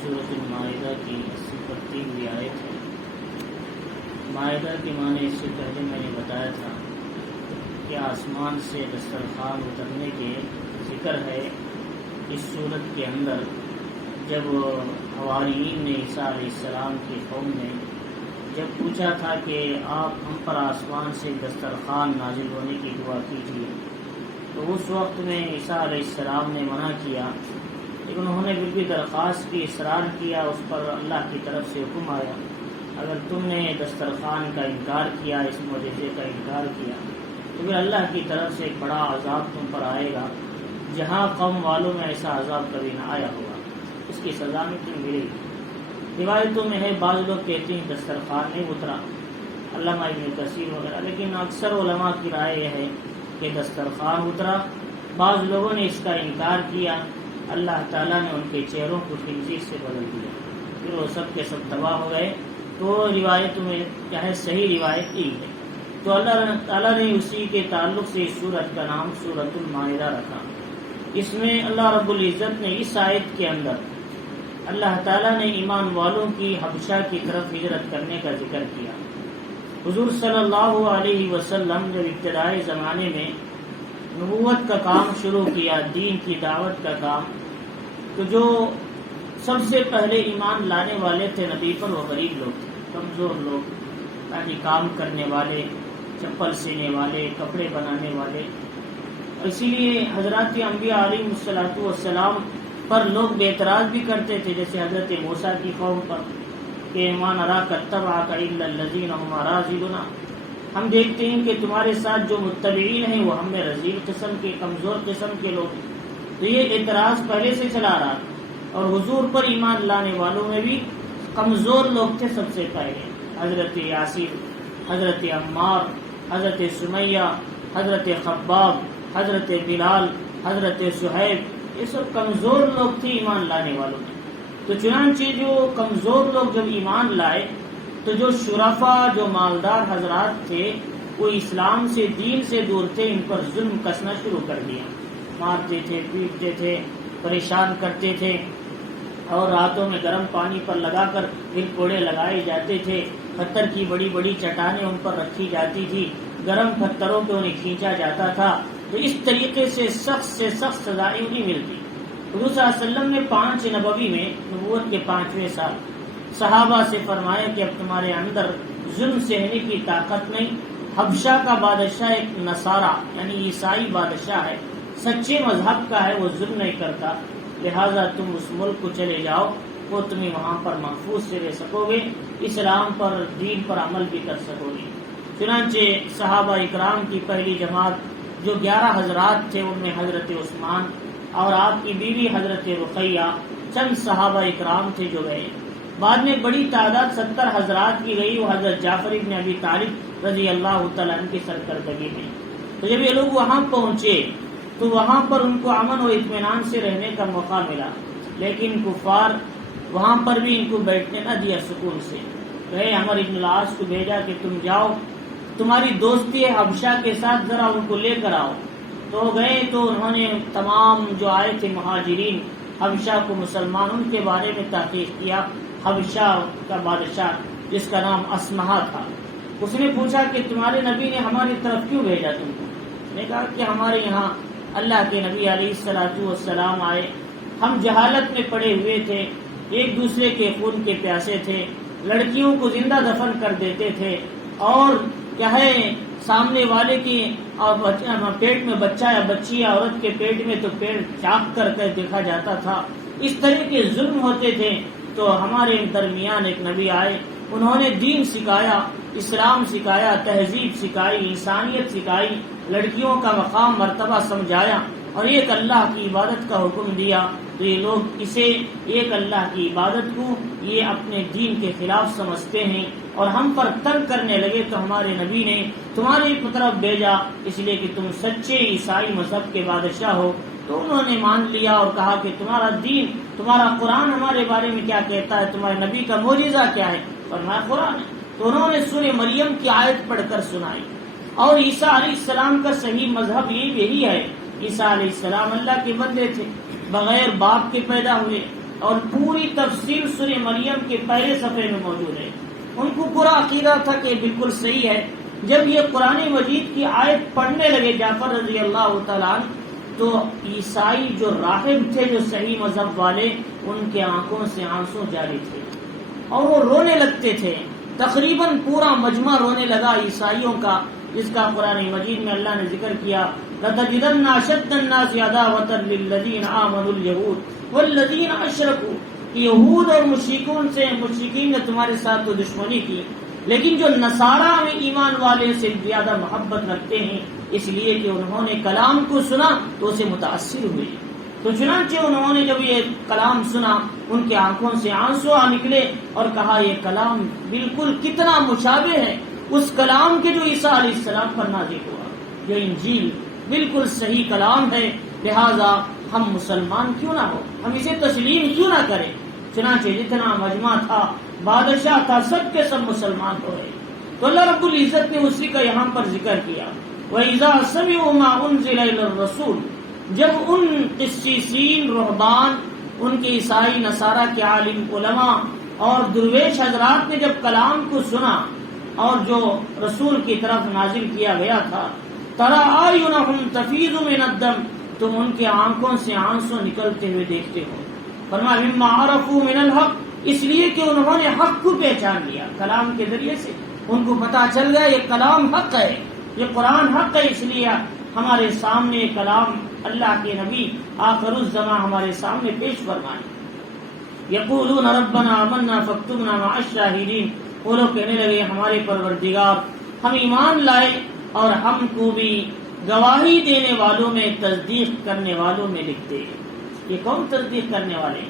سورۃ المائدہ کی 83ویں آیت ہے۔ مائدہ کے معنی اس سے پہلے میں نے بتایا تھا کہ آسمان سے دسترخوان اترنے کے ذکر ہے اس سورت کے اندر۔ جب حواریین نے عیسیٰ علیہ السلام کی قوم نے جب پوچھا تھا کہ آپ ہم پر آسمان سے دسترخوان نازل ہونے کی دعا کیجیے، تو اس وقت میں عیسیٰ علیہ السلام نے منع کیا، لیکن انہوں نے پھر بھی درخواست کی، اصرار کیا، اس پر اللہ کی طرف سے حکم آیا، اگر تم نے دسترخوان کا انکار کیا، اس معجزے کا انکار کیا، تو پھر اللہ کی طرف سے ایک بڑا عذاب تم پر آئے گا، جہاں قوم والوں میں ایسا عذاب کبھی نہ آیا ہوگا، اس کی سزا میں تمہیں ملے گی۔ روایتوں میں ہے، بعض لوگ کہتے ہیں دسترخوان نہیں اترا، علامہ ابن کثیر وغیرہ، لیکن اکثر علماء کی رائے یہ ہے کہ دسترخوان اترا۔ بعض لوگوں نے اس کا انکار کیا، اللہ تعالیٰ نے ان کے چہروں کو خنزیر سے بدل دیا، پھر وہ سب کے سب تباہ ہو گئے۔ تو روایتوں میں چاہے صحیح روایت یہی ہے، تو اللہ تعالیٰ نے اسی کے تعلق سے اس سورت کا نام سورۃ المائدہ رکھا۔ اس میں اللہ رب العزت نے اس آیت کے اندر اللہ تعالیٰ نے ایمان والوں کی حبشہ کی طرف ہجرت کرنے کا ذکر کیا۔ حضور صلی اللہ علیہ وسلم جب ابتدائی زمانے میں نبوت کا کام شروع کیا، دین کی دعوت کا کام، تو جو سب سے پہلے ایمان لانے والے تھے نبی پر وہ غریب لوگ تھے، کمزور لوگ، یعنی کام کرنے والے، چپل سینے والے، کپڑے بنانے والے۔ اسی لیے حضرات انبیاء علیہ السلام پر لوگ بے اعتراض بھی کرتے تھے، جیسے حضرت موسیٰ کی قوم پر کہ ما نراک اتبعک الا الذین هم اراذلنا، ہم دیکھتے ہیں کہ تمہارے ساتھ جو متبعین ہیں وہ ہم میں رذیل قسم کے، کمزور قسم کے لوگ ہیں۔ تو یہ اعتراض پہلے سے چلا رہا، اور حضور پر ایمان لانے والوں میں بھی کمزور لوگ تھے سب سے پہلے، حضرت یاسر، حضرت عمار، حضرت سمیہ، حضرت خباب، حضرت بلال، حضرت صہیب، یہ سب کمزور لوگ تھے ایمان لانے والوں میں۔ تو چنانچہ جو کمزور لوگ جب ایمان لائے تو جو شرفاء، جو مالدار حضرات تھے، وہ اسلام سے، دین سے دور تھے، ان پر ظلم کسنا شروع کر دیا، مارتے تھے، پیٹتے تھے، پریشان کرتے تھے، اور راتوں میں گرم پانی پر لگا کر پھر کوڑے لگائے جاتے تھے، پتھر کی بڑی بڑی چٹانیں ان پر رکھی جاتی تھی، گرم پتھروں پہ انہیں کھینچا جاتا تھا۔ تو اس طریقے سے سخت سزائیں انہیں ملتی۔ حضور صلی اللہ علیہ وسلم نے 5 نبوی میں، نبوت کے 5ویں سال، صحابہ سے فرمایا کہ اب تمہارے اندر ظلم سہنے کی طاقت نہیں، حبشہ کا بادشاہ ایک نصارہ یعنی عیسائی بادشاہ ہے، سچے مذہب کا ہے، وہ ظلم نہیں کرتا، لہٰذا تم اس ملک کو چلے جاؤ، وہ تمہیں وہاں پر محفوظ سے رہ سکو گے، اسلام پر، دین پر عمل بھی کر سکو گے۔ چنانچہ صحابہ اکرام کی پہلی جماعت جو 11 حضرات تھے، ان میں حضرت عثمان اور آپ کی بیوی حضرت رقیہ، چند صحابہ اکرام تھے جو گئے۔ بعد میں بڑی تعداد 70 حضرات کی گئی، وہ حضرت جعفر ابن ابی طالب رضی اللہ تعالیٰ عنہ کی سرکردگی میں۔ تو جب یہ لوگ وہاں پہنچے تو وہاں پر ان کو امن و اطمینان سے رہنے کا موقع ملا، لیکن کفار وہاں پر بھی ان کو بیٹھنے نہ دیا سکون سے۔ گئے عمرو بن العاص کو بھیجا کہ تم جاؤ، تمہاری دوستی ہے حبشہ کے ساتھ، ذرا ان کو لے کر آؤ۔ تو گئے تو انہوں نے تمام جو آئے تھے مہاجرین حبشہ کو، مسلمان، ان کے بارے میں تحقیق کیا۔ حبشہ کا بادشاہ جس کا نام اسمہا تھا، اس نے پوچھا کہ تمہارے نبی نے ہماری طرف کیوں بھیجا تم کو؟ نے کہا کہ ہمارے یہاں اللہ کے نبی علیہ السلام آئے، ہم جہالت میں پڑے ہوئے تھے، ایک دوسرے کے خون کے پیاسے تھے، لڑکیوں کو زندہ دفن کر دیتے تھے، اور کیا ہے سامنے والے کی پیٹ میں بچہ یا بچی یا عورت کے پیٹ میں تو پیڑ چاک کر کے دیکھا جاتا تھا، اس طرح کے ظلم ہوتے تھے۔ تو ہمارے درمیان ایک نبی آئے، انہوں نے دین سکھایا، اسلام سکھایا، تہذیب سکھائی، انسانیت سکھائی، لڑکیوں کا مقام مرتبہ سمجھایا، اور ایک اللہ کی عبادت کا حکم دیا۔ تو یہ لوگ اسے، ایک اللہ کی عبادت کو، یہ اپنے دین کے خلاف سمجھتے ہیں، اور ہم پر تنگ کرنے لگے تو ہمارے نبی نے تمہاری طرف بھیجا اس لیے کہ تم سچے عیسائی مذہب کے بادشاہ ہو۔ تو انہوں نے مان لیا اور کہا کہ تمہارا دین، تمہارا قرآن ہمارے بارے میں کیا کہتا ہے، تمہارے نبی کا معجزہ کیا ہے؟ فرمایا قرآن ہے۔ تو انہوں نے سورہ مریم کی آیت پڑھ کر سنائی، اور عیسیٰ علیہ السلام کا صحیح مذہب یہی ہے۔ عیسیٰ علیہ السلام اللہ کے بندے تھے، بغیر باپ کے پیدا ہوئے، اور پوری تفصیل سورہ مریم کے پہلے صفحے میں موجود ہے۔ ان کو پورا عقیدہ تھا کہ بالکل صحیح ہے۔ جب یہ قرآن مجید کی آیت پڑھنے لگے جعفر رضی اللہ تعالیٰ عنہ، تو عیسائی جو راہب تھے، جو صحیح مذہب والے، ان کے آنکھوں سے آنسو جاری تھے اور وہ رونے لگتے تھے۔ تقریباً پورا مجمع رونے لگا عیسائیوں کا، جس کا قرآن مجید میں اللہ نے ذکر کیا، لَتَجِدَنَّ أَشَدَّ النَّاسِ عَدَاوَةً لِلَّذِينَ آمَنُوا الْيَهُودَ وَالَّذِينَ أَشْرَكُوا، یہود اور مشرکین نے تمہارے ساتھ تو دشمنی کی، لیکن جو نصارہ میں ایمان والے سے زیادہ محبت رکھتے ہیں، اس لیے کہ انہوں نے کلام کو سنا تو اسے متاثر ہوئے۔ تو چنانچہ انہوں نے جب یہ کلام سنا، ان کے آنکھوں سے آنسو آ نکلے اور کہا یہ کلام بالکل کتنا مشابہ ہے اس کلام کے جو عیسیٰ علیہ السلام پر نازل ہوا، جو انجیل بالکل صحیح کلام ہے، لہذا ہم مسلمان کیوں نہ ہو، ہم اسے تسلیم کیوں نہ کریں۔ چنانچہ جتنا مجمع تھا، بادشاہ تھا، سب کے سب مسلمان ہو گئے۔ تو اللہ رب العزت نے اسی کا یہاں پر ذکر کیا، وَإِذَا سَمِعُوا مَا أُنزِلَ إِلَى الرَّسُولِ، جب ان قسیسین، رہبان، ان کے عیسائی نصارہ کے عالم علماء اور درویش حضرات نے جب کلام کو سنا اور جو رسول کی طرف نازل کیا گیا تھا، تَرَىٰ أَعْيُنَهُمْ تَفِيضُ مِنَ الدَّمْعِ، تم ان کے آنکھوں سے آنسو نکلتے ہوئے دیکھتے ہو۔ فرمایا مِمَّا عَرَفُوا مِنَ الْحَقِّ، اس لیے کہ انہوں نے حق کو پہچان لیا، کلام کے ذریعے سے ان کو پتا چل گیا یہ کلام حق ہے، یہ قرآن حق ہے، اس لیے ہمارے سامنے کلام اللہ کے نبی آخر الزمان ہمارے سامنے پیش فرمائے۔ یقولون ربنا آمنا فاکتبنا مع الشاہدین، وہ لوگ کہنے لگے ہمارے پروردگار، ہم ایمان لائے اور ہم کو بھی گواہی دینے والوں میں، تصدیق کرنے والوں میں لکھ دے۔ یہ کون تصدیق کرنے والے؟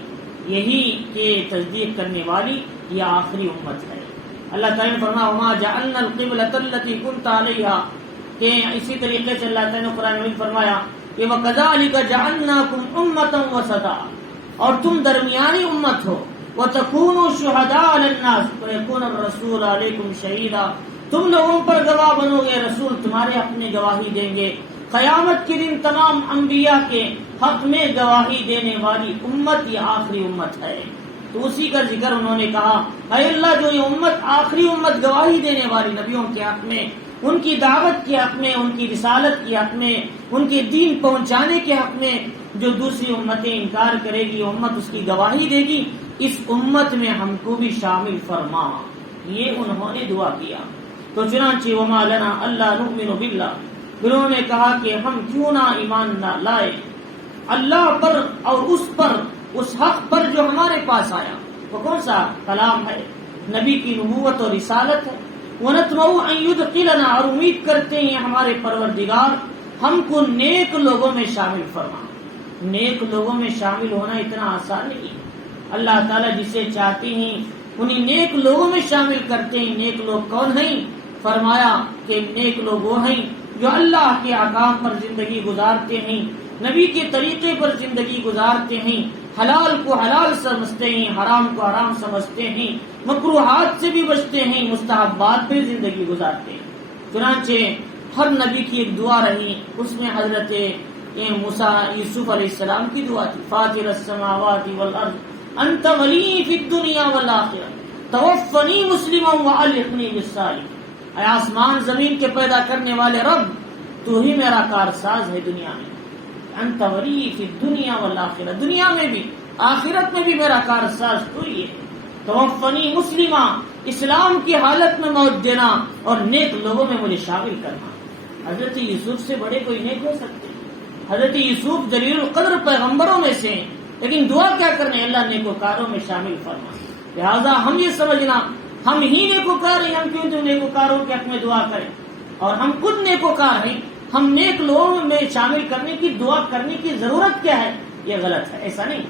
یہی کہ تصدیق کرنے والی یہ آخری امت ہے۔ اللہ تعالیٰ نے فرمایا وما جعلنا القبلۃ التي كنت عليها، کہ اسی طریقے سے اللہ تعالیٰ نے قرآن میں فرمایا کہ وَكَذَلِكَ جَعَلْنَاكُمْ أُمَّةً وَسَطًا، اور تم درمیانی امت ہو، وَتَكُونُوا شُهَدَاءَ عَلَى النَّاسِ وَيَكُونَ الرَّسُولُ عَلَيْكُمْ شَهِيدًا، تم لوگوں پر گواہ بنو گے، رسول تمہارے حق میں گواہی دیں گے۔ قیامت کے دن تمام انبیاء کے حق میں گواہی دینے والی امت یہ آخری امت ہے۔ تو اسی کا ذکر انہوں نے کہا، اے اللہ جو یہ امت آخری امت گواہی دینے والی نبیوں کے حق میں، ان کی دعوت کے حق میں، ان کی رسالت کے حق میں، ان کے دین پہنچانے کے حق میں، جو دوسری امتیں انکار کرے گی امت اس کی گواہی دے گی، اس امت میں ہم کو بھی شامل فرما، یہ انہوں نے دعا کیا۔ تو چنانچہ وما لنا الا نؤمن باللہ، انہوں نے کہا کہ ہم کیوں نہ ایمان نہ لائے اللہ پر اور اس پر، اس حق پر جو ہمارے پاس آیا، وہ کون سا کلام ہے؟ نبی کی نبوت اور رسالت ہے۔ وَنَطْمَعُ أَن يُدْخِلَنَا، اور امید کرتے ہیں ہمارے پروردگار ہم کو نیک لوگوں میں شامل فرما۔ نیک لوگوں میں شامل ہونا اتنا آسان نہیں، اللہ تعالیٰ جسے چاہتے ہیں انہیں نیک لوگوں میں شامل کرتے ہیں۔ نیک لوگ کون ہیں؟ فرمایا کہ نیک لوگ وہ ہیں جو اللہ کے احکام پر زندگی گزارتے ہیں، نبی کے طریقے پر زندگی گزارتے ہیں، حلال کو حلال سمجھتے ہیں، حرام کو حرام سمجھتے ہیں، مکروہات سے بھی بچتے ہیں، مستحبات پہ زندگی گزارتے ہیں۔ چنانچہ ہر نبی کی ایک دعا رہی، اس میں حضرت موسیٰ یوسف علیہ السلام کی دعا تھی، فاطر السماوات والارض انت ولی فی الدنیا والآخرہ توفنی مسلما والحقنی بالصالحین، اے آسمان زمین کے پیدا کرنے والے رب، تو ہی میرا کارساز ہے دنیا میں، انت ولی فی الدنیا والآخرہ، دنیا میں بھی آخرت میں بھی میرا کارساز تو ہی ہے، توفنی مسلمہ، اسلام کی حالت میں موت دینا اور نیک لوگوں میں مجھے شامل کرنا۔ حضرت یوسف سے بڑے کوئی نیک ہو سکتے؟ حضرت یوسف جلیل القدر پیغمبروں میں سے، لیکن دعا کیا کرنے؟ اللہ نیکوکاروں میں شامل فرما۔ لہذا ہم یہ سمجھنا ہم ہی نیکوکار ہیں، ہم کیوں جو نیکوکاروں کے حق میں دعا کریں، اور ہم خود نیکوکار ہیں، ہم نیک لوگوں میں شامل کرنے کی دعا کرنے کی ضرورت کیا ہے؟ یہ غلط ہے، ایسا نہیں۔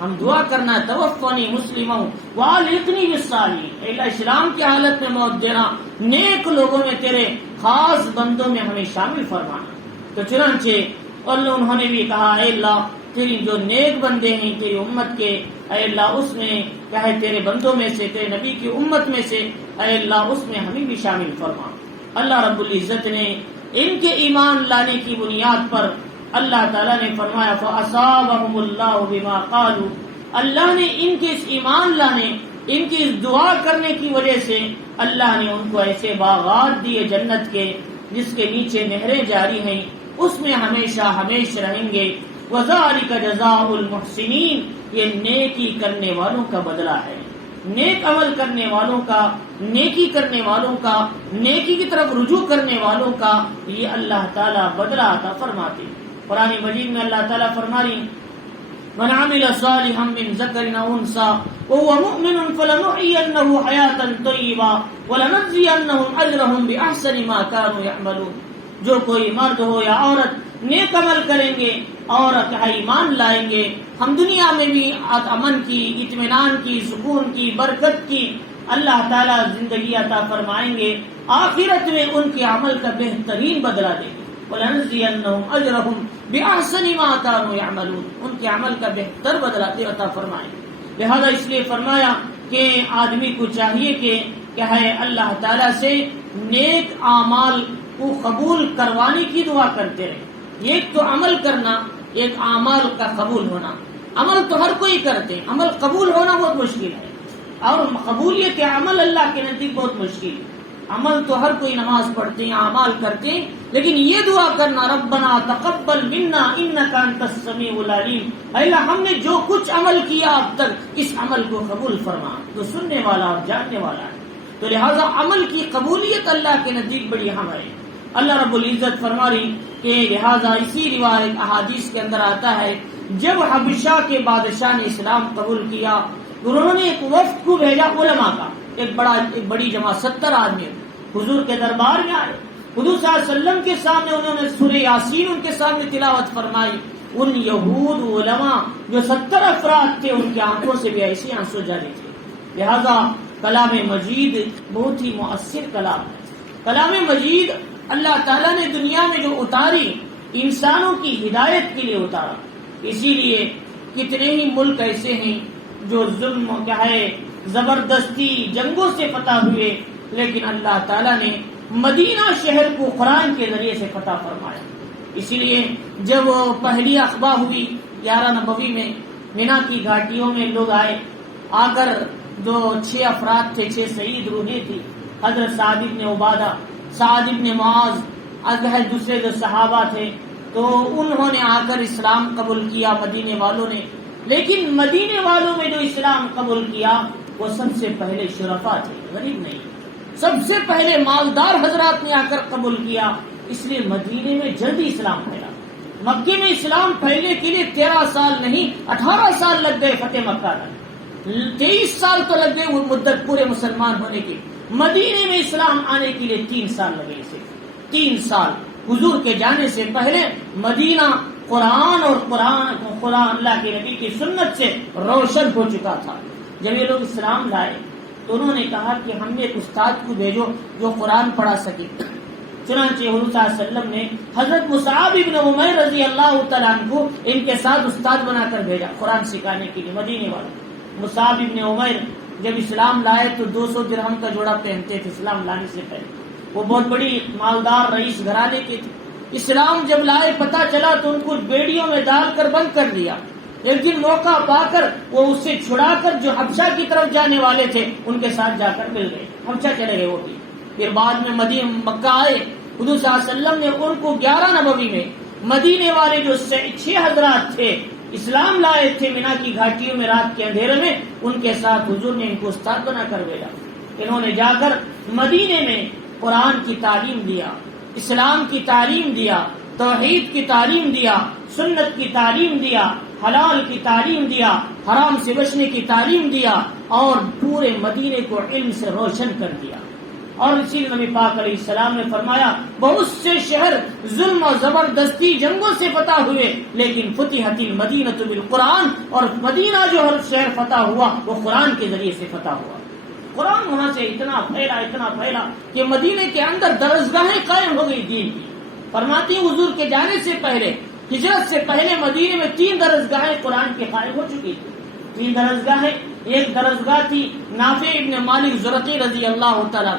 ہم دعا کرنا توفنی مسلما والحقنی بالصالحین، اللہ اسلام کی حالت میں موت دینا، نیک لوگوں میں تیرے خاص بندوں میں ہمیں شامل فرمانا۔ تو چنانچہ انہوں نے بھی کہا اے اللہ تیری جو نیک بندے ہیں تیری امت کے، اے اللہ اس میں کہے تیرے بندوں میں سے، تیرے نبی کی امت میں سے، اے اللہ اس میں ہمیں بھی شامل فرما۔ اللہ رب العزت نے ان کے ایمان لانے کی بنیاد پر اللہ تعالیٰ نے فرمایا فَأَصَابَهُمُ اللَّهُ بِمَا قَالُوا، اللہ نے ان کے اس ایمان لانے، ان کی اس دعا کرنے کی وجہ سے اللہ نے ان کو ایسے باغات دیے جنت کے جس کے نیچے نہریں جاری ہیں، اس میں ہمیشہ ہمیشہ رہیں گے۔ وَذَلِكَ جَزَاءُ الْمُحْسِنِينَ، یہ نیکی کرنے والوں کا بدلہ ہے، نیک عمل کرنے والوں کا، نیکی کرنے والوں کا، نیکی کی طرف رجوع کرنے والوں کا یہ اللہ تعالیٰ بدلہ عطا فرماتے۔ قرآن مجید میں اللہ تعالیٰ فرما رہی من عمل صالحا من ذکر او انثى وهو مؤمن فلنحيينه حياة طیبة ولنجزینهم اجرهم باحسن ما كانوا يعملون، جو کوئی مرد ہو یا عورت نیک عمل کریں گے اور ایمان لائیں گے، ہم دنیا میں بھی امن کی، اطمینان کی، سکون کی، برکت کی اللہ تعالیٰ زندگی عطا فرمائیں گے، آخرت میں ان کے عمل کا بہترین بدلہ دیں گے۔ وَلَنَجْزِيَنَّهُمْ أَجْرَهُمْ بِأَحْسَنِ مَا كَانُوا يَعْمَلُونَ، ان کے عمل کا بہتر بدلہ عطا فرمائیں گے۔ لہذا اس لیے فرمایا کہ آدمی کو چاہیے کہ کیا ہے اللہ تعالیٰ سے نیک اعمال کو قبول کروانے کی دعا کرتے رہے۔ ایک تو عمل کرنا، ایک اعمال کا قبول ہونا۔ عمل تو ہر کوئی کرتے ہیں، عمل قبول ہونا بہت مشکل ہے، اور قبولیت عمل اللہ کے نزدیک بہت مشکل ہے۔ عمل تو ہر کوئی نماز پڑھتے ہیں، اعمال کرتے ہیں، لیکن یہ دعا کرنا ربنا تقبل منا انک انت السمیع العلیم، اے اللہ ہم نے جو کچھ عمل کیا اب تک اس عمل کو قبول فرما، تو سننے والا اور جاننے والا ہے۔ تو لہذا عمل کی قبولیت اللہ کے نزدیک بڑی اہم ہے۔ اللہ رب العزت فرما رہی کہ لہذا اسی روایت احادیث کے اندر آتا ہے جب حبشہ کے بادشاہ نے اسلام قبول کیا، انہوں نے ایک وفد کو بھیجا علماء کا، ایک بڑی جماعت 70 آدمی حضور کے دربار میں آئے، حضور صلی اللہ علیہ وسلم کے سامنے انہوں نے سورہ یاسین ان کے سامنے تلاوت فرمائی۔ ان یہود علماء جو 70 افراد تھے ان کی آنکھوں سے بھی ایسے آنسو جاری تھے۔ لہذا کلام مجید بہت ہی مؤثر کلام ہے۔ کلام مجید اللہ تعالیٰ نے دنیا میں جو اتاری انسانوں کی ہدایت کے لیے اتارا، اسی لیے کتنے ہی ملک ایسے ہیں جو ظلم کیا ہے زبردستی جنگوں سے فتح ہوئے، لیکن اللہ تعالیٰ نے مدینہ شہر کو قرآن کے ذریعے سے فتح فرمایا۔ اسی لیے جب پہلی اخبار ہوئی 11 نبوی میں، مینا کی گھاٹیوں میں لوگ آئے، آ کر جو 6 افراد تھے، 6 شہید روحیں تھی، حضرت سعد بن عبادہ، سعد بن معاذ، دوسرے جو صحابہ تھے، تو انہوں نے آ کر اسلام قبول کیا مدینے والوں نے۔ لیکن مدینے والوں میں جو اسلام قبول کیا وہ سب سے پہلے شرفا تھے، غریب نہیں، سب سے پہلے مالدار حضرات نے آ کر قبول کیا، اس لیے مدینے میں جلدی اسلام پھیلا۔ مکے میں اسلام پھیلنے کے لیے 13 سال نہیں 18 سال لگ گئے، فتح مکہ کا 23 سال تو لگ گئے وہ مدت پورے مسلمان ہونے کی۔ مدینے میں اسلام آنے کے لیے 3 سال لگے، اسے 3 سال حضور کے جانے سے پہلے مدینہ قرآن اور قرآن اللہ کے نبی کی سنت سے روشن ہو چکا تھا۔ جب یہ لوگ اسلام لائے تو انہوں نے کہا کہ ہم نے ایک استاد کو بھیجو جو قرآن پڑھا سکے۔ چنانچہ حضور صلی اللہ علیہ وسلم نے حضرت مصعب بن عمیر رضی اللہ تعالیٰ عنہ کو ان کے ساتھ استاد بنا کر بھیجا قرآن سکھانے کے لیے مدینے والے۔ مصعب بن عمیر جب اسلام لائے تو 200 درہم کا جوڑا پہنتے تھے اسلام لانے سے پہلے، وہ بہت بڑی مالدار رئیس گھرانے کے تھے۔ اسلام جب لائے پتہ چلا تو ان کو بیڑیوں میں ڈال کر بند کر دیا۔ ایک دن موقع پا کر وہ اس سے چھڑا کر جو حبشہ کی طرف جانے والے تھے ان کے ساتھ جا کر مل گئے، حبشہ چلے گئے وہ بھی۔ پھر بعد میں مکہ آئے، حضور صلی اللہ علیہ وسلم نے ان کو 11 نبوی میں مدینے والے جو 6 حضرات تھے اسلام لائے تھے مینا کی گھاٹیوں میں رات کے اندھیرے میں، ان کے ساتھ حضور نے ان کو استاد بنا کر بھیجا۔ انہوں نے جا کر مدینے میں قرآن کی تعلیم دیا، اسلام کی تعلیم دیا، توحید کی تعلیم دیا، سنت کی تعلیم دیا، حلال کی تعلیم دیا، حرام سے بچنے کی تعلیم دیا، اور پورے مدینے کو علم سے روشن کر دیا۔ اور اسی لیے نبی پاک علیہ السلام نے فرمایا بہت سے شہر ظلم و زبردستی جنگوں سے فتح ہوئے لیکن فتحت المدینہ بالقرآن، اور مدینہ جو ہر شہر فتح ہوا وہ قرآن کے ذریعے سے فتح ہوا۔ قرآن وہاں سے اتنا پھیلا کہ مدینے کے اندر درسگاہیں قائم ہو گئی دین کی۔ فرماتی حضور کے جانے سے پہلے ہجرت سے پہلے مدینے میں 3 درسگاہیں قرآن کے قائم ہو چکی تھی۔ 3 درسگاہیں، ایک درسگاہ تھی نافع ابن مالک زرقی رضی اللہ تعالیٰ،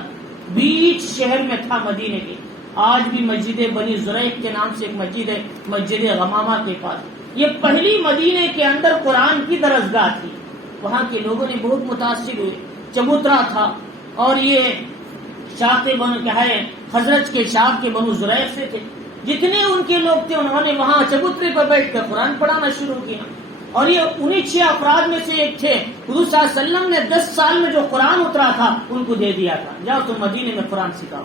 بیچ شہر میں تھا مدینے کے۔ آج بھی مسجد بنی زریق کے نام سے ایک مسجد ہے، مسجد غمامہ کے پاس۔ یہ پہلی مدینے کے اندر قرآن کی درسگاہ تھی. وہاں کے لوگوں نے بہت متاثر ہوئے. چبوترا تھا اور یہ شاخ بنو کیا ہے حضرت کے شاخ کے بنو زریق سے تھے. جتنے ان کے لوگ تھے انہوں نے وہاں چبوترے پر بیٹھ کر قرآن پڑھانا شروع کیا. اور یہ انہی 6 افراد میں سے ایک تھے. حضور صلی اللہ علیہ وسلم نے 10 سال میں جو قرآن اترا تھا ان کو دے دیا تھا، جاؤ تم مدینے میں قرآن سکھاؤ.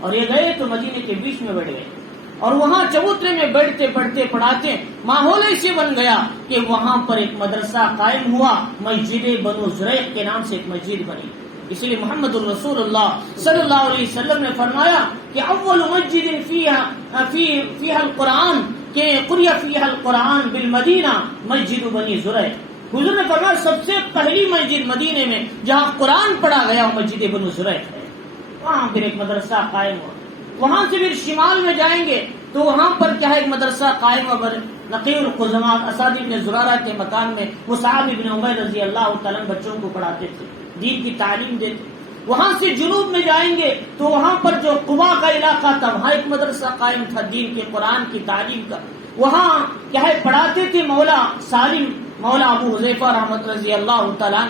اور یہ گئے تو مدینے کے بیچ میں بیٹھ گئے اور وہاں چبوترے میں بیٹھتے پڑھتے پڑھاتے ماحول ایسے بن گیا کہ وہاں پر ایک مدرسہ قائم ہوا. مسجد بنو زریق کے نام سے ایک مسجد بنی. اس لیے محمد الرسول اللہ صلی اللہ علیہ وسلم نے فرمایا کہ اول مسجد فیہا القرآن کہ قرئ فیہا القرآن بالمدینہ مسجد بنی زریق. حضور نے فرمایا سب سے پہلی مسجد مدینے میں جہاں قرآن پڑھا گیا وہ مسجد بنو زریق ہے. وہاں پھر ایک مدرسہ قائم ہوا. وہاں سے پھر شمال میں جائیں گے تو وہاں پر کیا ہے ایک مدرسہ قائم ہوا نقی القزمات اسد بن زرارہ کے مکان میں مصعب بن عمیر رضی اللہ تعالیٰ بچوں کو پڑھاتے تھے، دین کی تعلیم دیتے. وہاں سے جنوب میں جائیں گے تو وہاں پر جو قبا کا علاقہ تھا وہاں ایک مدرسہ قائم تھا دین کے قرآن کی تعلیم کا. وہاں کیا ہے پڑھاتے تھے مولا سالم مولا ابو حذیفہ رحمۃ رضی اللہ تعالیٰ.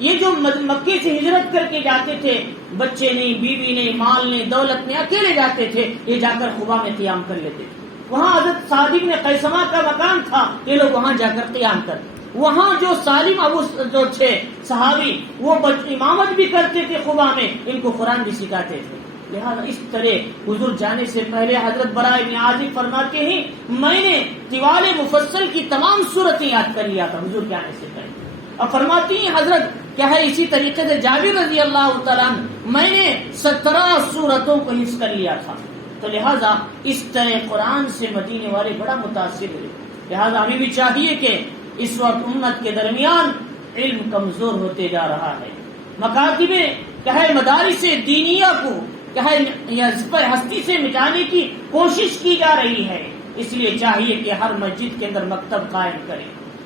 یہ جو مکے سے ہجرت کر کے جاتے تھے، بچے نہیں، بیوی نہیں، مال نہیں، دولت نہیں، اکیلے جاتے تھے، یہ جا کر قبا میں قیام کر لیتے تھے. وہاں حضرت سعد بن قیثمہ کا مکان تھا، یہ لوگ وہاں جا کر قیام کرتے. وہاں جو سالم ابو جو تھے صحابی وہ امامت بھی کرتے تھے قبا میں، ان کو قرآن بھی سکھاتے تھے. لہذا اس طرح حضور جانے سے پہلے حضرت براء بن عازب فرماتے ہیں میں نے طوال مفصل کی تمام صورتیں یاد کر لیا تھا حضور کے آنے سے پہلے. اور فرماتی ہیں حضرت کیا ہے اسی طریقے سے جابر رضی اللہ تعالیٰ میں نے 17 صورتوں کو حفظ کر لیا تھا. تو لہذا اس طرح قرآن سے مدینے والے بڑا متاثر ہوئے. لہذا ہمیں بھی چاہیے کہ اس وقت امت کے درمیان علم کمزور ہوتے جا رہا ہے. مکاتب کیا ہے مدارس دینیہ کو کیا ہے ہستی سے مٹانے کی کوشش کی جا رہی ہے. اس لیے چاہیے کہ ہر مسجد کے اندر مکتب قائم کریں.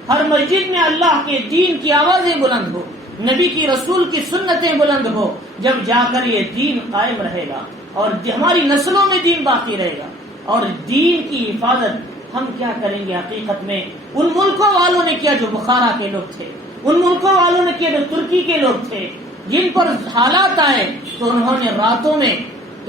ہر مسجد میں اللہ کے دین کی آوازیں بلند ہو، نبی کی رسول کی سنتیں بلند ہو. جب جا کر یہ دین قائم رہے گا اور ہماری نسلوں میں دین باقی رہے گا. اور دین کی حفاظت ہم کیا کریں گے؟ حقیقت میں ان ملکوں والوں نے کیا جو بخارا کے لوگ تھے، ان ملکوں والوں نے کیا جو ترکی کے لوگ تھے. جن پر حالات آئے تو انہوں نے راتوں میں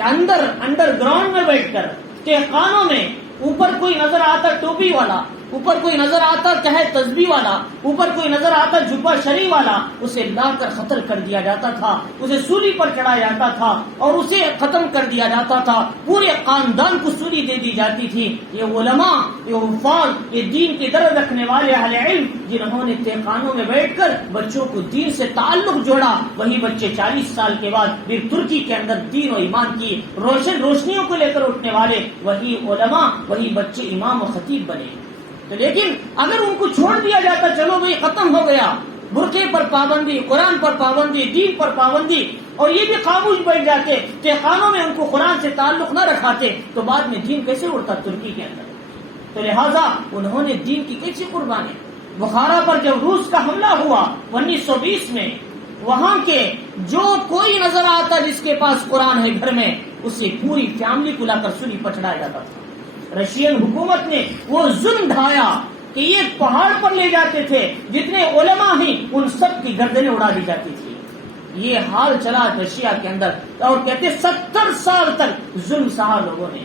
انڈر گراؤنڈ میں بیٹھ کر تہخانوں میں اوپر کوئی نظر آتا ٹوپی والا، اوپر کوئی نظر آتا چاہے تسبیح والا، اوپر کوئی نظر آتا جبہ شری والا، اسے لا کر قتل کر دیا جاتا تھا، اسے سولی پر چڑھایا جاتا تھا اور اسے ختم کر دیا جاتا تھا. پورے خاندان کو سولی دے دی جاتی تھی. یہ علماء، یہ حفاظ، یہ دین کی درد رکھنے والے اہل علم جنہوں نے تہخانوں میں بیٹھ کر بچوں کو دین سے تعلق جوڑا، وہی بچے 40 سال کے بعد پھر ترکی کے اندر دین و ایمان کی روشنیوں کو لے کر اٹھنے والے وہی علماء، وہی بچے امام و خطیب بنے. لیکن اگر ان کو چھوڑ دیا جاتا چلو بھائی ختم ہو گیا، برقعے پر پابندی، قرآن پر پابندی، دین پر پابندی، اور یہ بھی خاموش بیٹھ جاتے، تہخانوں میں ان کو قرآن سے تعلق نہ رکھاتے، تو بعد میں دین کیسے اڑتا ترکی کے اندر؟ تو لہٰذا انہوں نے دین کی کیسی قربانی. بخارا پر جب روس کا حملہ ہوا 1920 میں، وہاں کے جو کوئی نظر آتا جس کے پاس قرآن ہے گھر میں، اسے پوری فیملی کو لا کر سولی پر چڑھایا جاتا تھا. رشین حکومت نے وہ ظلم ڈھایا کہ یہ پہاڑ پر لے جاتے تھے، جتنے علماء ہیں ان سب کی گردنیں اڑا دی جاتی تھی. یہ حال چلا رشیا کے اندر، اور کہتے 70 سال تک ظلم سہا لوگوں نے،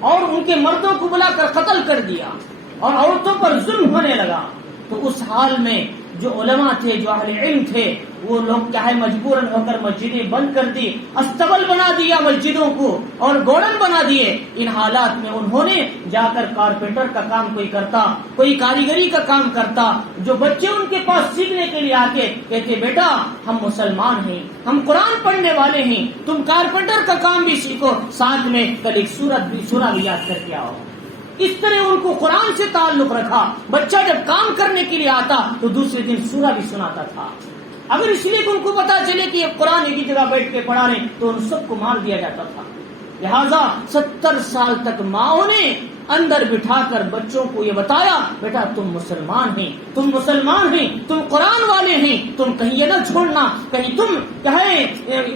اور ان کے مردوں کو بلا کر قتل کر دیا اور عورتوں پر ظلم ہونے لگا. تو اس حال میں جو علماء تھے، جو اہل علم تھے، وہ لوگ کیا ہے مجبوراً ہو کر مسجدیں بند کر دی، استبل بنا دیا مسجدوں کو اور گوڑن بنا دیے. ان حالات میں انہوں نے جا کر کارپینٹر کا کام کوئی کرتا، کوئی کاریگری کا کام کرتا. جو بچے ان کے پاس سیکھنے کے لیے آتے کہتے بیٹا ہم مسلمان ہیں، ہم قرآن پڑھنے والے ہیں، تم کارپینٹر کا کام بھی سیکھو، ساتھ میں کل ایک سورہ بھی یاد کر کے آؤ. اس طرح ان کو قرآن سے تعلق رکھا. بچہ جب کام کرنے کے لیے آتا تو دوسرے دن سورہ بھی سناتا تھا. اگر اس لیے کہ ان کو پتا چلے کہ یہ قرآن ایک ہی جگہ بیٹھ کے پڑھا رہے تو ان سب کو مار دیا جاتا تھا. لہذا 70 سال تک ماؤں نے اندر بٹھا کر بچوں کو یہ بتایا بیٹا تم مسلمان ہیں، تم مسلمان ہیں، تم قرآن والے ہیں، تم کہیں یہ نہ چھوڑنا، کہیں تم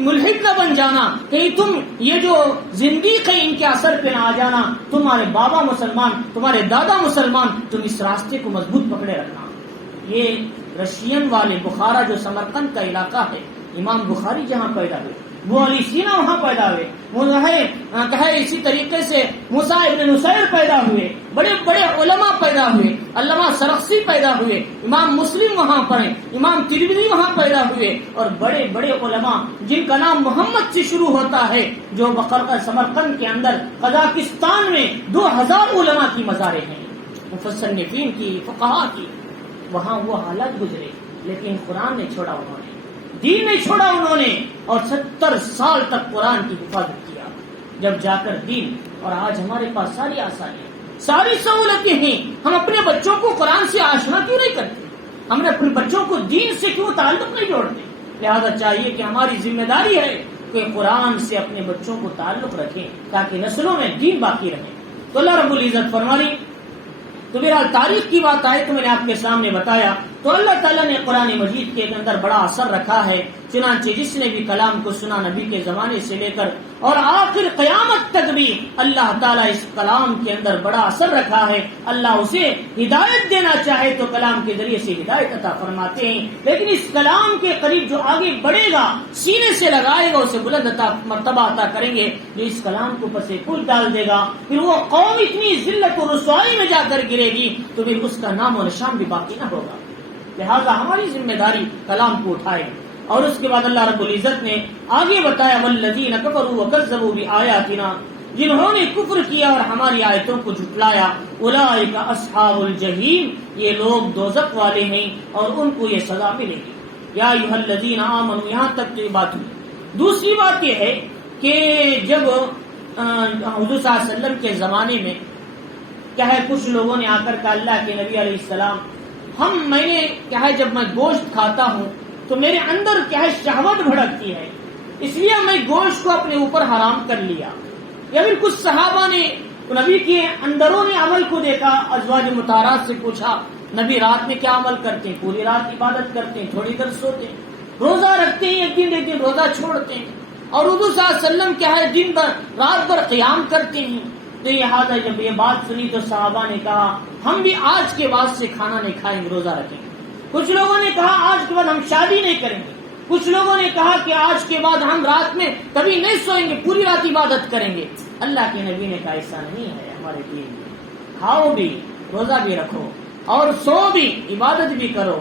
ملحد نہ بن جانا، کہیں تم یہ جو زندگی ان کے اثر پہ نہ آ جانا، تمہارے بابا مسلمان، تمہارے دادا مسلمان، تم اس راستے کو مضبوط پکڑے رکھنا۔ یہ رشین والے بخارا جو سمرقند کا علاقہ ہے، امام بخاری جہاں پیدا ہوئے، وہ علی سینا وہاں پیدا ہوئے، اسی طریقے سے موسیٰ ابن نصیر پیدا ہوئے، بڑے بڑے علماء پیدا ہوئے، علامہ سرخسی پیدا ہوئے، امام مسلم وہاں پڑھے، امام ترمذی وہاں پیدا ہوئے، اور بڑے بڑے علماء جن کا نام محمد سے شروع ہوتا ہے، جو سمرقند کے اندر قزاقستان میں 2000 علماء کی مزاریں ہیں، مفسرین کی، فقہاء کی، وہاں وہ حالات گزرے، لیکن قرآن نے چھوڑا، انہوں نے دین نہیں چھوڑا انہوں نے، اور 70 سال تک قرآن کی حفاظت کیا، جب جا کر دین۔ اور آج ہمارے پاس ساری آسانیاں، ساری سہولتیں ہیں، ہم اپنے بچوں کو قرآن سے آشنا کیوں نہیں کرتے؟ ہم نے اپنے بچوں کو دین سے کیوں تعلق نہیں جوڑتے؟ لہذا چاہیے کہ ہماری ذمہ داری ہے کہ قرآن سے اپنے بچوں کو تعلق رکھیں تاکہ نسلوں میں دین باقی رہے۔ تو اللہ رب العزت فرمائی، تو بہرحال تاریخ کی بات آئے تو میں نے آپ کے سامنے بتایا، تو اللہ تعالیٰ نے قرآن مجید کے اندر بڑا اثر رکھا ہے، چنانچہ جس نے بھی کلام کو سنا نبی کے زمانے سے لے کر اور آخر قیامت تک بھی اللہ تعالیٰ اس کلام کے اندر بڑا اثر رکھا ہے۔ اللہ اسے ہدایت دینا چاہے تو کلام کے ذریعے سے ہدایت عطا فرماتے ہیں، لیکن اس کلام کے قریب جو آگے بڑھے گا، سینے سے لگائے گا، اسے بلند مرتبہ عطا کریں گے۔ جو اس کلام کو پسے پل ڈال دے گا، پھر وہ قوم اتنی ذلت و رسوائی میں جا کر گرے گی تو پھر اس کا نام و نشان بھی باقی نہ ہوگا۔ لہذا ہماری ذمہ داری کلام کو اٹھائے۔ اور اس کے بعد اللہ رب العزت نے آگے بتایا، والذین کفروا وکذبوا بآیاتنا، جنہوں نے کفر کیا اور ہماری آیتوں کو جھٹلایا، اولئک اصحاب الجحیم، یہ لوگ دوزخ والے ہیں اور ان کو یہ سزا ملے گی۔ یا ایھا الذین آمنوا، یہاں تک تو یہ بات ہوئی۔ دوسری بات یہ ہے کہ جب حضور صلی اللہ علیہ وسلم کے زمانے میں کیا ہے، کچھ لوگوں نے آ کر کہا اللہ کے نبی علیہ السلام، میں نے کیا ہے جب میں گوشت کھاتا ہوں تو میرے اندر کیا ہے شہوت بھڑکتی ہے، اس لیے میں گوشت کو اپنے اوپر حرام کر لیا۔ یا پھر کچھ صحابہ نے نبی کے اندروں نے عمل کو دیکھا، ازواج مطہرات سے پوچھا نبی رات میں کیا عمل کرتے ہیں؟ پوری رات عبادت کرتے ہیں، تھوڑی دیر سوتے ہیں، روزہ رکھتے ہیں، ایک دن روزہ چھوڑتے ہیں، اور حضور صلی اللہ علیہ وسلم کیا ہے دن بھر رات بھر قیام کرتے ہیں۔ تو لہٰذا جب یہ بات سنی تو صحابہ نے کہا ہم بھی آج کے بعد سے کھانا نہیں کھائیں گے، روزہ رکھیں گے۔ کچھ لوگوں نے کہا آج کے بعد ہم شادی نہیں کریں گے، کچھ لوگوں نے کہا کہ آج کے بعد ہم رات میں کبھی نہیں سوئیں گے، پوری رات عبادت کریں گے۔ اللہ کے نبی نے کہا ایسا نہیں ہے، ہمارے دین میں کھاؤ بھی، روزہ بھی رکھو، اور سو بھی، عبادت بھی کرو،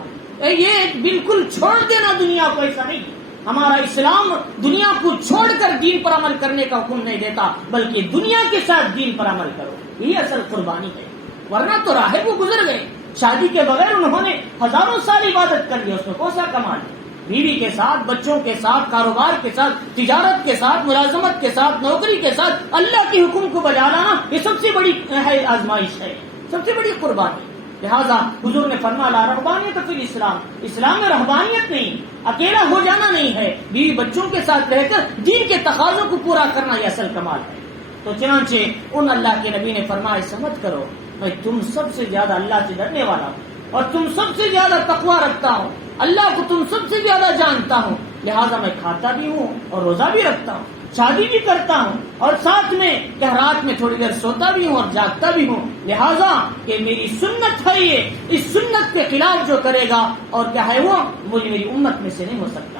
یہ بالکل چھوڑ دینا دنیا کو، ایسا نہیں۔ ہمارا اسلام دنیا کو چھوڑ کر دین پر عمل کرنے کا حکم نہیں دیتا، بلکہ دنیا کے ساتھ دین پر عمل کرو، یہ اصل قربانی ہے۔ ورنہ تو راہب وہ گزر گئے، شادی کے بغیر انہوں نے ہزاروں سال عبادت کر لی، اس میں کون سا کمال ہے؟ بیوی کے ساتھ، بچوں کے ساتھ، کاروبار کے ساتھ، تجارت کے ساتھ، ملازمت کے ساتھ، نوکری کے ساتھ اللہ کے حکم کو بجا لانا، یہ سب سے بڑی آزمائش ہے، سب سے بڑی قربانی۔ لہذا حضور نے فرمایا رہبانیت فی الاسلام، اسلام میں رہبانیت نہیں، اکیلا ہو جانا نہیں ہے، بیوی بچوں کے ساتھ رہ کر دین کے تقاضوں کو پورا کرنا یہ اصل کمال ہے۔ تو چنانچہ ان اللہ کے نبی نے فرمایا ایسا مت کرو، میں تم سب سے زیادہ اللہ سے ڈرنے والا ہوں اور تم سب سے زیادہ تقویٰ رکھتا ہوں، اللہ کو تم سب سے زیادہ جانتا ہوں، لہذا میں کھاتا بھی ہوں اور روزہ بھی رکھتا ہوں، شادی بھی کرتا ہوں، اور ساتھ میں کہ رات میں تھوڑی دیر سوتا بھی ہوں اور جاگتا بھی ہوں، لہذا کہ میری سنت ہے یہ، اس سنت کے خلاف جو کرے گا اور کیا ہے وہ مجھے میری امت میں سے نہیں ہو سکتا۔